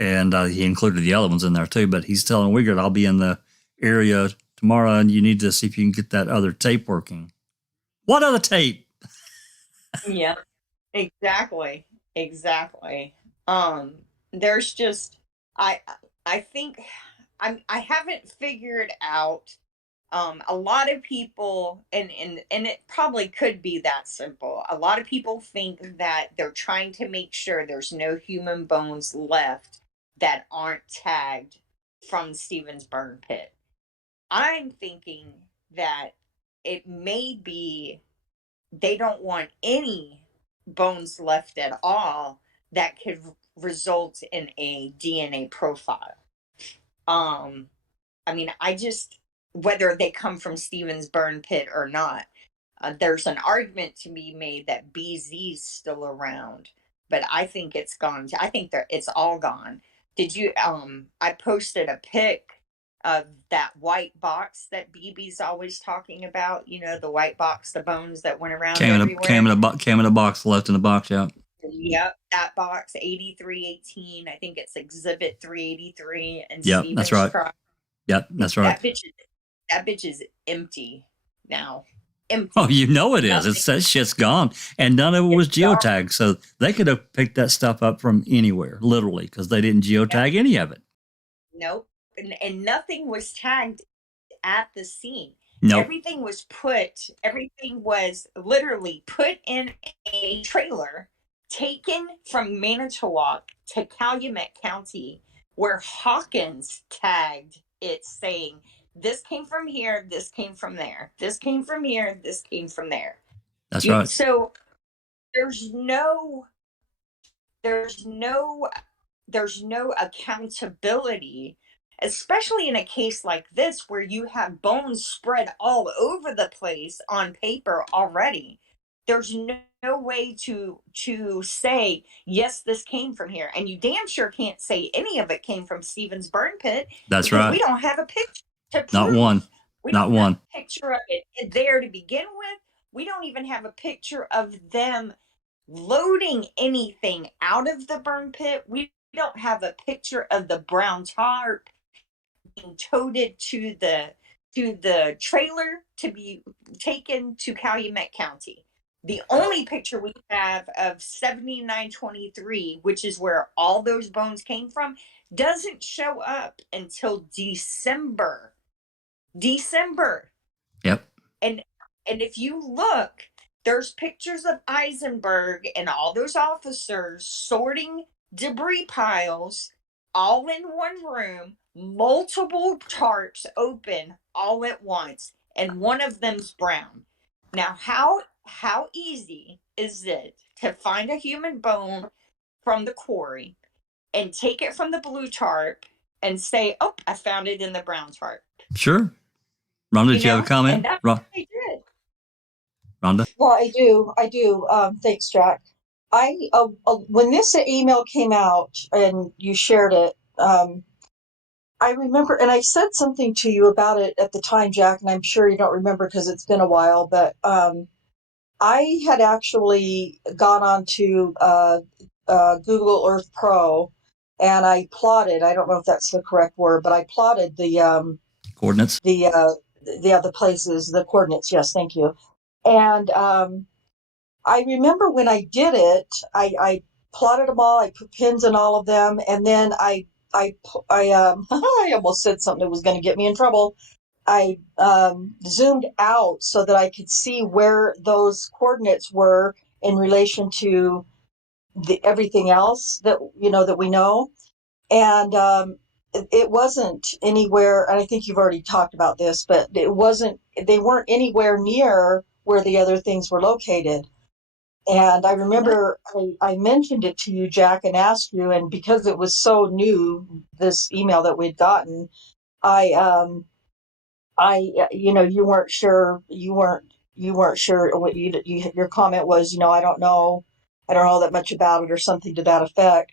and he included the other ones in there too. But he's telling Wiegert, "I'll be in the area tomorrow, and you need to see if you can get that other tape working." What other tape? Yeah, exactly. Exactly. There's just I I think I haven't figured out a lot of people and it probably could be that simple. A lot of people think that they're trying to make sure there's no human bones left that aren't tagged from Stevens burn pit. I'm thinking that it may be they don't want any bones left at all that could result in a DNA profile. Um, I mean, I just, whether they come from Stevens burn pit or not, there's an argument to be made that BZ's still around, but I think it's gone. I think that it's all gone. Did you? I posted a pic of that white box that BB's always talking about. You know, the white box, the bones that went around everywhere. Came in a box, left in the box. Yeah. Yep, that box 8318. I think it's Exhibit 383 and Yep, Stevens that's right. trial. Yep, that's right. That bitch is empty now. Empty. Oh, you know it is. It's that shit's gone, and none of it was geotagged, so they could have picked that stuff up from anywhere, literally, because they didn't geotag any of it. Nope, and nothing was tagged at the scene. Nope. Everything was literally put in a trailer, taken from Manitowoc to Calumet County, where Hawkins tagged it, saying, "This came from here, this came from there, this came from here, this came from there." That's right. So there's no accountability, especially in a case like this where you have bones spread all over the place on paper already. There's no way to say, yes, this came from here, and you damn sure can't say any of it came from Stevens burn pit. That's right. We don't have a picture to prove. Not one. We Not don't one. have a picture of it there to begin with. We don't even have a picture of them loading anything out of the burn pit. We don't have a picture of the brown tarp being toted to the trailer to be taken to Calumet County. The only picture we have of 7923, which is where all those bones came from, doesn't show up until December. Yep. And if you look, there's pictures of Eisenberg and all those officers sorting debris piles all in one room, multiple tarps open all at once, and one of them's brown. Now, how easy is it to find a human bone from the quarry and take it from the blue tarp and say, "Oh, I found it in the brown tarp"? Sure. Rhonda, did you have a comment? And that's what they did. Rhonda? Well, I do. Thanks, Jack. When this email came out and you shared it, I remember, and I said something to you about it at the time, Jack, and I'm sure you don't remember because it's been a while, but I had actually gone onto Google Earth Pro and I plotted, I don't know if that's the correct word, but I plotted the coordinates, the places, the coordinates. Yes, thank you. And I remember when I did it, I plotted them all. I put pins in all of them, and then I I almost said something that was going to get me in trouble. I zoomed out so that I could see where those coordinates were in relation to everything else that that we know, and it wasn't anywhere. And I think you've already talked about this, but it wasn't. They weren't anywhere near where the other things were located. And I remember I mentioned it to you, Jack, and asked you, and because it was so new, this email that we'd gotten, you weren't sure. You weren't sure what your comment was. I don't know that much about it, or something to that effect.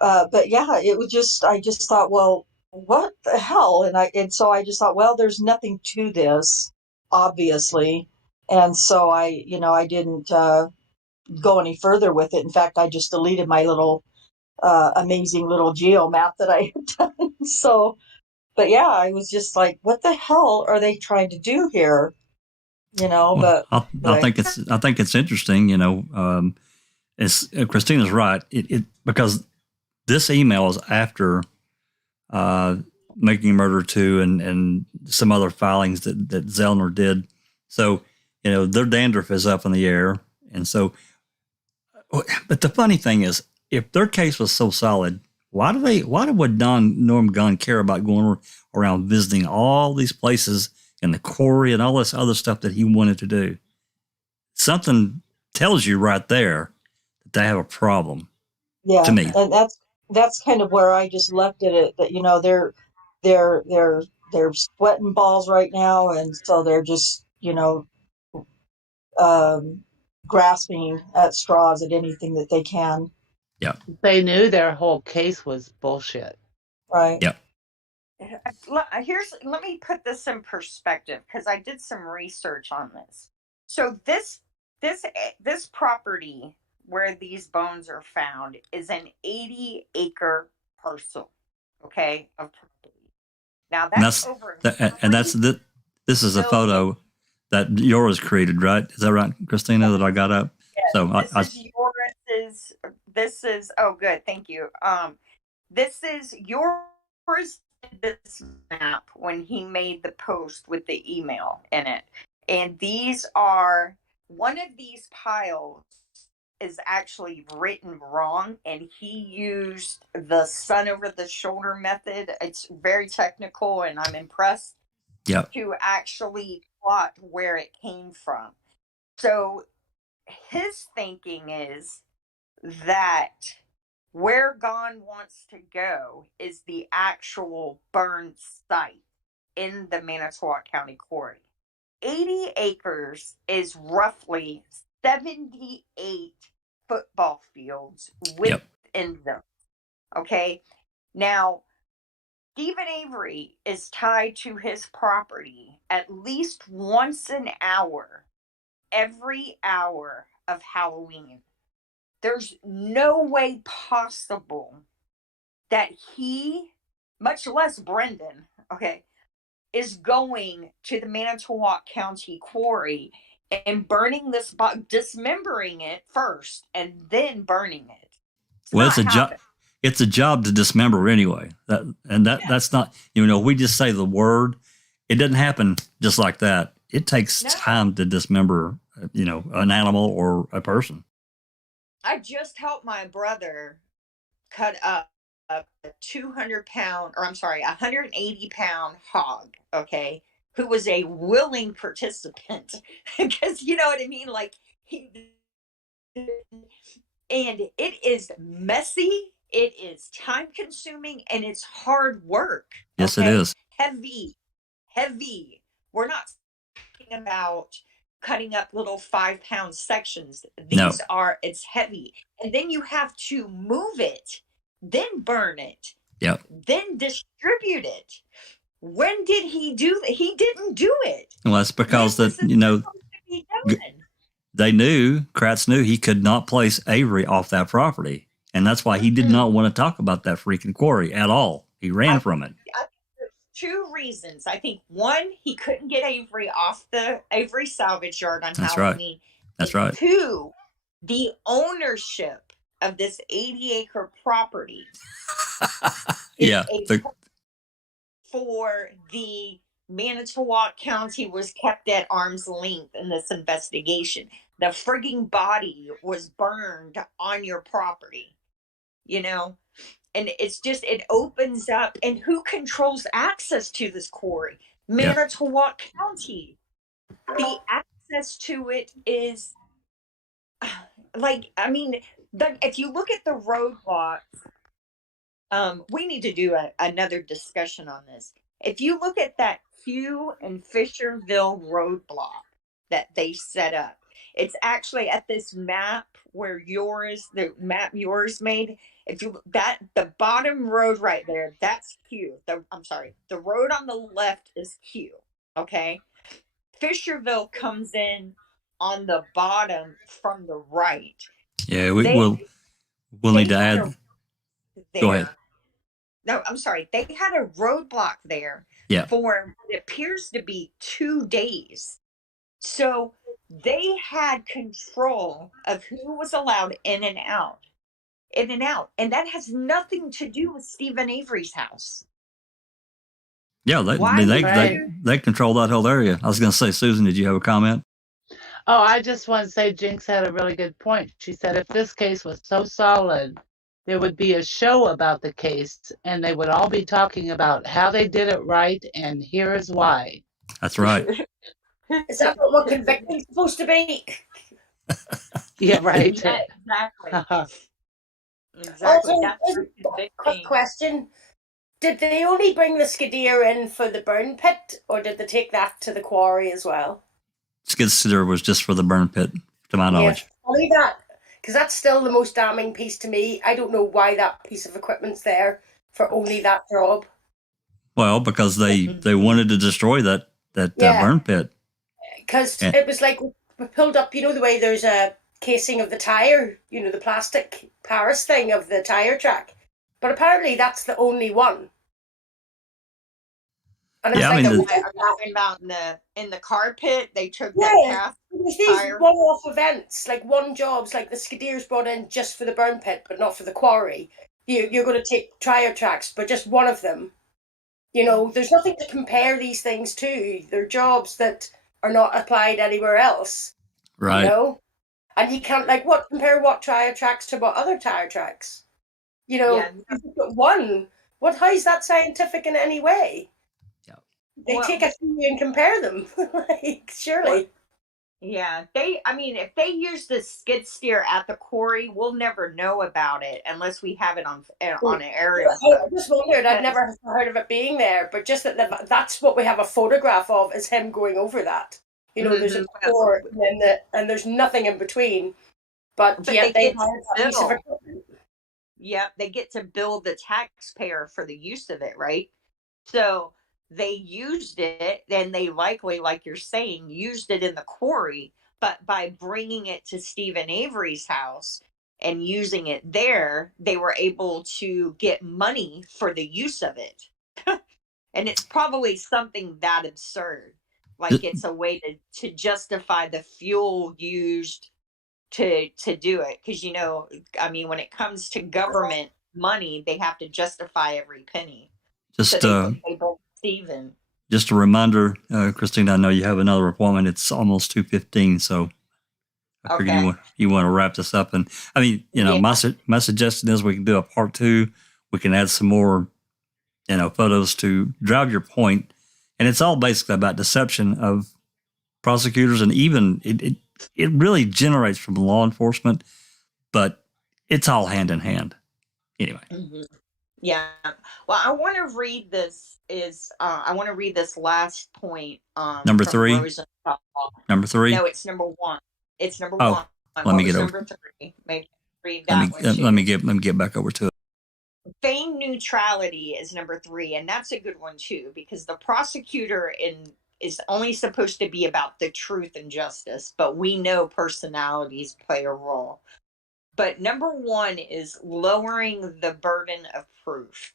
But yeah, it was just. I just thought, well, what the hell? And so I just thought, well, there's nothing to this, obviously, and so I didn't go any further with it. In fact, I just deleted my little amazing little geo map that I had done. So, but yeah, I was just like, what the hell are they trying to do here? But I anyway. think it's interesting. It's Christina's right. Because this email is after Making Murder 2 and some other filings that Zellner did. So, their dandruff is up in the air. And so, but the funny thing is, if their case was so solid, why would Norm Gunn care about going around visiting all these places in the quarry and all this other stuff that he wanted to do? Something tells you right there that they have a problem. Yeah, to me. and that's kind of where I just left it at, that they're sweating balls right now, and so they're just grasping at straws at anything that they can. Yeah. They knew their whole case was bullshit. Right. Yeah. Let me put this in perspective, because I did some research on this. So this property where these bones are found is an 80-acre parcel, okay, of property. Now that's this is a photo that yours created, right? Is that right, Christina? That I got up. Yes, So this is oh good, thank you. This is yours. This map when he made the post with the email in it, and these are one of these piles is actually written wrong, and he used the sun over the shoulder method. It's very technical, and I'm impressed. Yeah. To actually plot where it came from. So his thinking is that where Gone wants to go is the actual burn site in the Manitowoc County Quarry. 80 acres is roughly 78 football fields within them. Okay. Now, Stephen Avery is tied to his property at least once an hour, every hour of Halloween. There's no way possible that he, much less Brendan, okay, is going to the Manitowoc County Quarry and burning this, dismembering it first and then burning it. It's a job. It's a job to dismember anyway. That's not, we just say the word. It doesn't happen just like that. It takes time to dismember, an animal or a person. I just helped my brother cut up a 180-pound hog, okay, who was a willing participant, because you know what I mean? Like, and it is messy, it is time consuming, and it's hard work. Yes, okay? It is. Heavy. We're not talking about cutting up little 5-pound sections. These are, it's heavy. And then you have to move it, then burn it, then distribute it. When did he do that? He didn't do it. Well, that's because they knew, Kratz knew he could not place Avery off that property. And that's why he did not want to talk about that freaking quarry at all. He ran from it. I think there's 2 reasons. I think 1, he couldn't get Avery off the Avery salvage yard on Halloween. That's right. 2, the ownership of this 80-acre property for the Manitowoc County was kept at arm's length in this investigation. The frigging body was burned on your property, and it's just, it opens up. And who controls access to this quarry? Manitowoc County. The access to it is if you look at the roadblocks, we need to do another discussion on this. If you look at that Hugh and Fisherville roadblock that they set up, it's actually at this map where the map yours made. If you the bottom road right there, that's Hugh. The road on the left is Hugh. Okay, Fisherville comes in on the bottom from the right. Yeah, we'll need to add. Go ahead. No, I'm sorry. They had a roadblock there for what appears to be 2 days. So they had control of who was allowed in and out. And that has nothing to do with Stephen Avery's house. Yeah, Why would they control that whole area. I was going to say, Susan, did you have a comment? Oh, I just want to say Jinx had a really good point. She said if this case was so solid, there would be a show about the case and they would all be talking about how they did it right and here is why. That's right. Is that not what convicting's supposed to be? Yeah, right. Yeah, exactly. Exactly. Also, That's just for a quick convicting. question. Did they only bring the skidder in for the burn pit, or did they take that to the quarry as well? Skid steer was just for the burn pit, to my knowledge. Only that, because that's still the most damning piece to me. I don't know why that piece of equipment's there for only that job. Well, because they wanted to destroy that burn pit. Because it was like we pulled up, the way there's a casing of the tire, the plastic Paris thing of the tire track. But apparently that's the only one. And Yeah, Are you talking about in the car pit? They took that cast there's these one-off events, like one jobs, like the skidder's brought in just for the burn pit, but not for the quarry. You're going to take tire tracks, but just one of them. There's nothing to compare these things to. They're jobs that are not applied anywhere else. Right. And you can't compare what tire tracks to what other tire tracks. One. How is that scientific in any way? Yeah. They take a few and compare them. Surely. Yeah, if they use the skid steer at the quarry, we'll never know about it unless we have it on an aerial. I just wondered. I'd never heard of it being there, but just that's what we have a photograph of is him going over that. There's a before and there's nothing in between. But yet they have a piece of equipment. Yeah, they get to bill the taxpayer for the use of it, right? So they used it, and they likely, like you're saying, used it in the quarry, but by bringing it to Stephen Avery's house and using it there, they were able to get money for the use of it. And it's probably something that absurd. Like it's a way to justify the fuel used to do it. Because, when it comes to government money, they have to justify every penny. Just Stephen. Just a reminder, Christina, I know you have another appointment. It's almost 2:15, so I figured you want to wrap this up. And my suggestion is we can do a part 2. We can add some more, photos to drive your point. And it's all basically about deception of prosecutors, and even it really generates from law enforcement, but it's all hand in hand. Anyway. Mm-hmm. Yeah. Well, I want to read this. I want to read this last point. Number 3. Number 3. No, it's number 1. It's number 1. Let me get over. Number 3. Maybe read that one. Let me get back over to it. Feign neutrality is number 3, and that's a good one too, because the prosecutor is only supposed to be about the truth and justice, but we know personalities play a role. But number 1 is lowering the burden of proof.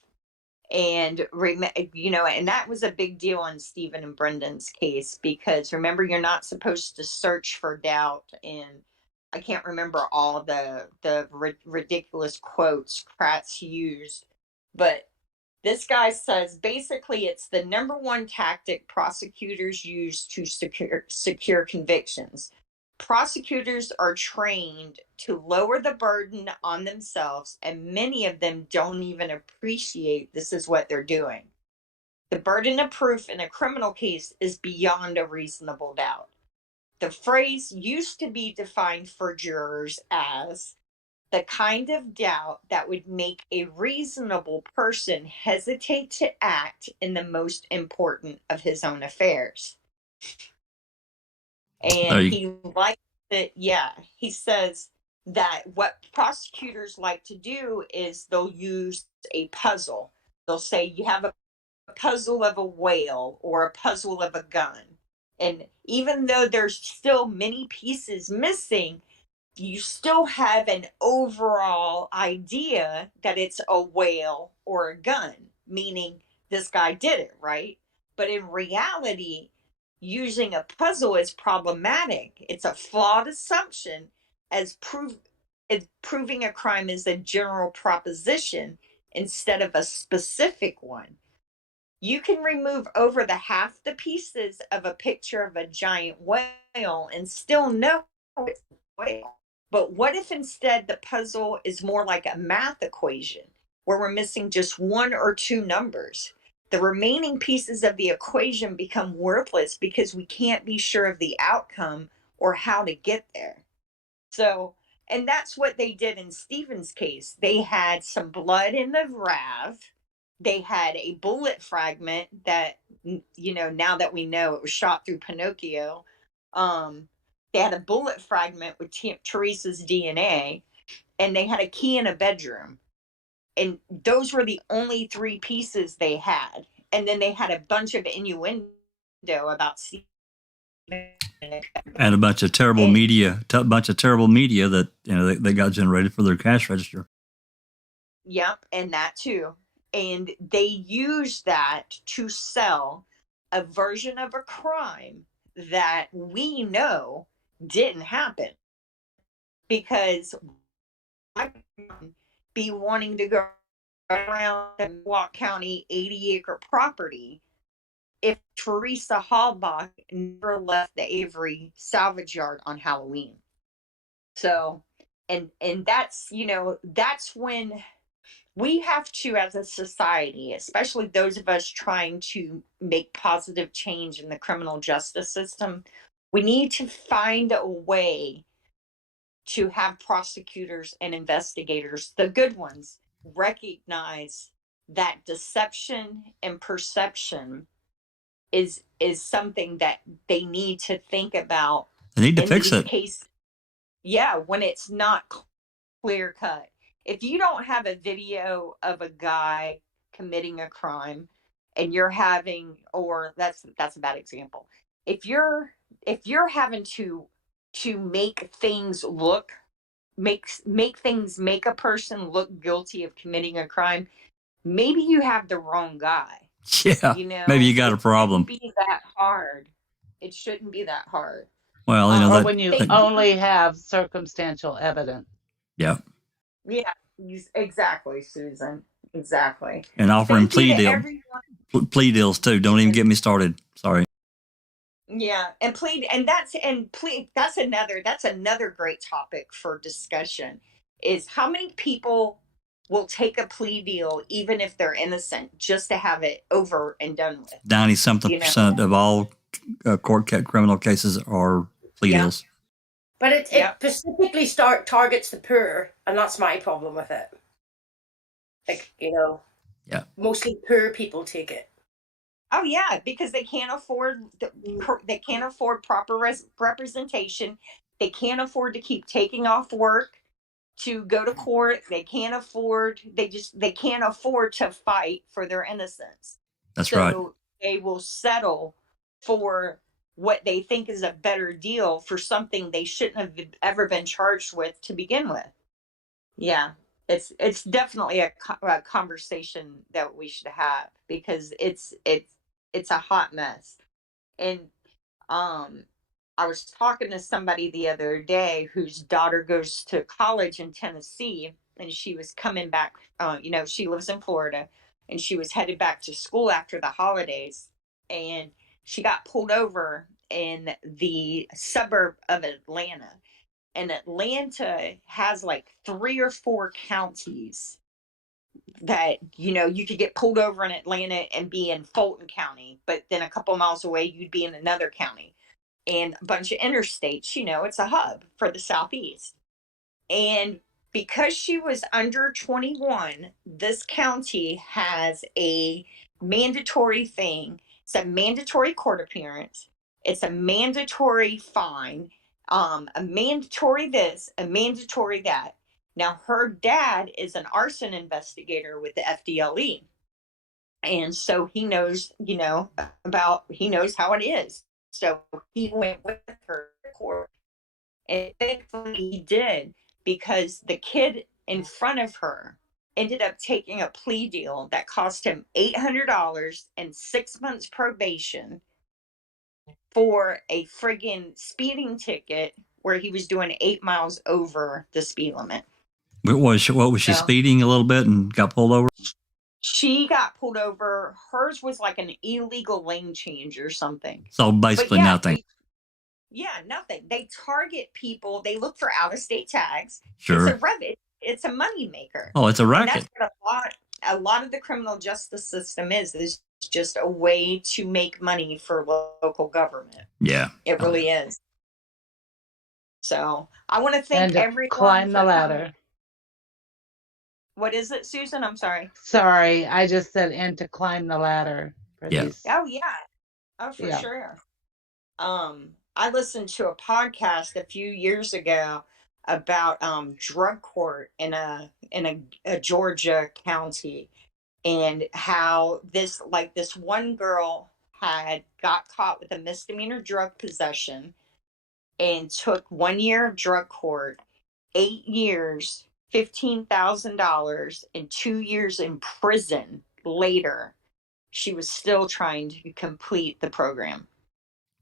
And, and that was a big deal in Stephen and Brendan's case, because remember, you're not supposed to search for doubt. And I can't remember all the ridiculous quotes Kratz used, but this guy says basically it's the number 1 tactic prosecutors use to secure convictions. Prosecutors are trained to lower the burden on themselves, and many of them don't even appreciate this is what they're doing. The burden of proof in a criminal case is beyond a reasonable doubt. The phrase used to be defined for jurors as the kind of doubt that would make a reasonable person hesitate to act in the most important of his own affairs. And he likes it. Yeah, he says that what prosecutors like to do is they'll use a puzzle. They'll say you have a puzzle of a whale or a puzzle of a gun. And even though there's still many pieces missing, you still have an overall idea that it's a whale or a gun, meaning this guy did it, right? But in reality, using a puzzle is problematic. It's a flawed assumption as proving a crime is a general proposition instead of a specific one. You can remove over half the pieces of a picture of a giant whale and still know it's a whale. But what if instead the puzzle is more like a math equation where we're missing just one or two numbers? The remaining pieces of the equation become worthless because we can't be sure of the outcome or how to get there. So, and that's what they did in Stephen's case. They had some blood in the RAV. They had a bullet fragment that, you know, now that we know it was shot through Pinocchio, they had a bullet fragment with Teresa's DNA, and they had a key in a bedroom. And those were the only three pieces they had. And then they had a bunch of innuendo about Stephen. And a bunch of terrible media that, you know, they got generated for their cash register. Yep, and that too. And they used that to sell a version of a crime that we know didn't happen. Because I be wanting to go around the Milwaukee County 80-acre property if Teresa Halbach never left the Avery salvage yard on Halloween. So, and that's, you know, that's when we have to, as a society, especially those of us trying to make positive change in the criminal justice system, we need to find a way to have prosecutors and investigators, the good ones, recognize that deception and perception is something that they need to think about. They need to fix it. Yeah, when it's not clear cut. If you don't have a video of a guy committing a crime and you're having, or that's a bad example. If you're having to make things make a person look guilty of committing a crime, maybe you have the wrong guy. Yeah, you know, maybe you got a problem. It shouldn't be that hard. It shouldn't be that hard. Well, you know, or when you only have circumstantial evidence. Yeah. Yeah, exactly, Susan. Exactly. And offering plea deals too. Don't even get me started. Sorry. Yeah, that's another great topic for discussion, is how many people will take a plea deal even if they're innocent just to have it over and done with. 90-something% of all court criminal cases are plea deals. But it specifically targets the poor, and that's my problem with it. Like, you know, mostly poor people take it. Oh yeah, because they can't afford proper representation. They can't afford to keep taking off work to go to court. They can't afford to fight for their innocence. That's right. So they will settle for what they think is a better deal for something they shouldn't have ever been charged with to begin with. Yeah, it's definitely a conversation that we should have, because it's a hot mess. And I was talking to somebody the other day whose daughter goes to college in Tennessee, and she was coming back. You know, she lives in Florida, and she was headed back to school after the holidays, and she got pulled over in the suburb of Atlanta. And Atlanta has like 3 or 4 counties that, you know, you could get pulled over in Atlanta and be in Fulton County, but then a couple miles away, you'd be in another county, and a bunch of interstates. You know, it's a hub for the Southeast. And because she was under 21, this county has a mandatory thing. It's a mandatory court appearance. It's a mandatory fine, a mandatory this, a mandatory that. Now, her dad is an arson investigator with the FDLE. And so he knows, you know, he knows how it is. So he went with her to court. And thankfully he did, because the kid in front of her ended up taking a plea deal that cost him $800 and 6 months probation for a friggin' speeding ticket where he was doing 8 miles over the speed limit. What was she So- speeding a little bit and got pulled over? She got pulled over. Hers was like an illegal lane change or something. So basically nothing. Nothing. They target people. They look for out-of-state tags. Sure. It's a money maker. Oh, it's a And racket. that's what a lot of the criminal justice system is just a way to make money for local government. Yeah. It really is. So I want to thank And to everyone. climb the for ladder. coming. What is it, Susan? I'm sorry. Sorry, I just said and to climb the ladder for Yeah. these. Oh yeah. Oh, for Yeah. sure. I listened to a podcast a few years ago about drug court in a Georgia county, and how this one girl got caught with a misdemeanor drug possession and took 1 year of drug court, 8 years, $15,000, and 2 years in prison later. She was still trying to complete the program.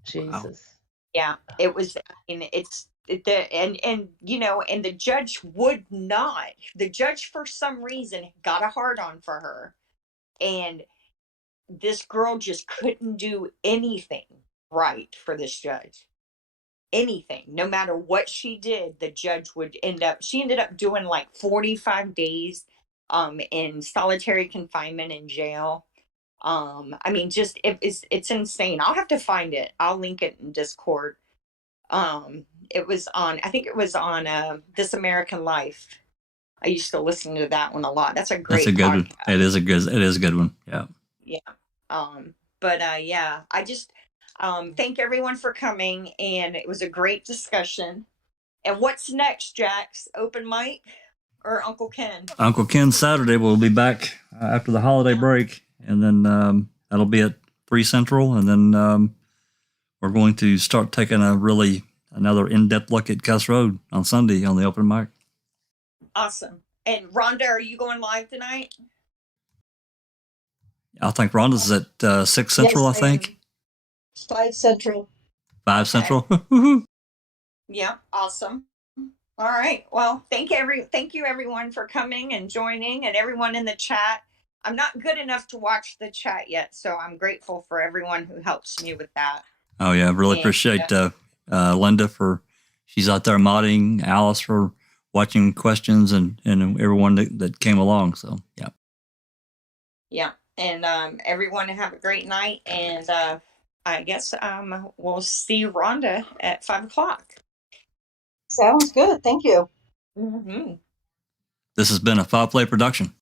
Jesus. Yeah, it was. I mean, and the judge would not. The judge, for some reason, got a hard on for her, and this girl just couldn't do anything right for this judge. Anything, no matter what she did, the judge would she ended up doing like 45 days in solitary confinement in jail. I mean, just it's insane. I'll have to find it. I'll link it in Discord. It was on, I think it was on This American Life. I used to listen to that one a lot. That's a great That's a good one. podcast. It is a good one. Yeah. Yeah. I just thank everyone for coming, and it was a great discussion. And what's next, Jax? Open mic or Uncle Ken? Uncle Ken Saturday will be back after the holiday break, and then that'll be at 3 Central, and then we're going to start taking another in-depth look at Cuss Road on Sunday on the open mic. Awesome. And Rhonda, are you going live tonight? I think Rhonda's at 6 Central, Yes, I think. 5 Central. 5 Central. Yeah, awesome. All right. Well, thank you everyone for coming and joining, and everyone in the chat. I'm not good enough to watch the chat yet, so I'm grateful for everyone who helps me with that. Oh yeah, really appreciate Linda she's out there modding, Alice for watching questions, and everyone that came along. So yeah. Yeah, and everyone have a great night, and I guess we'll see Rhonda at 5 o'clock. Sounds good. Thank you. Mm-hmm. This has been a Foul Play production.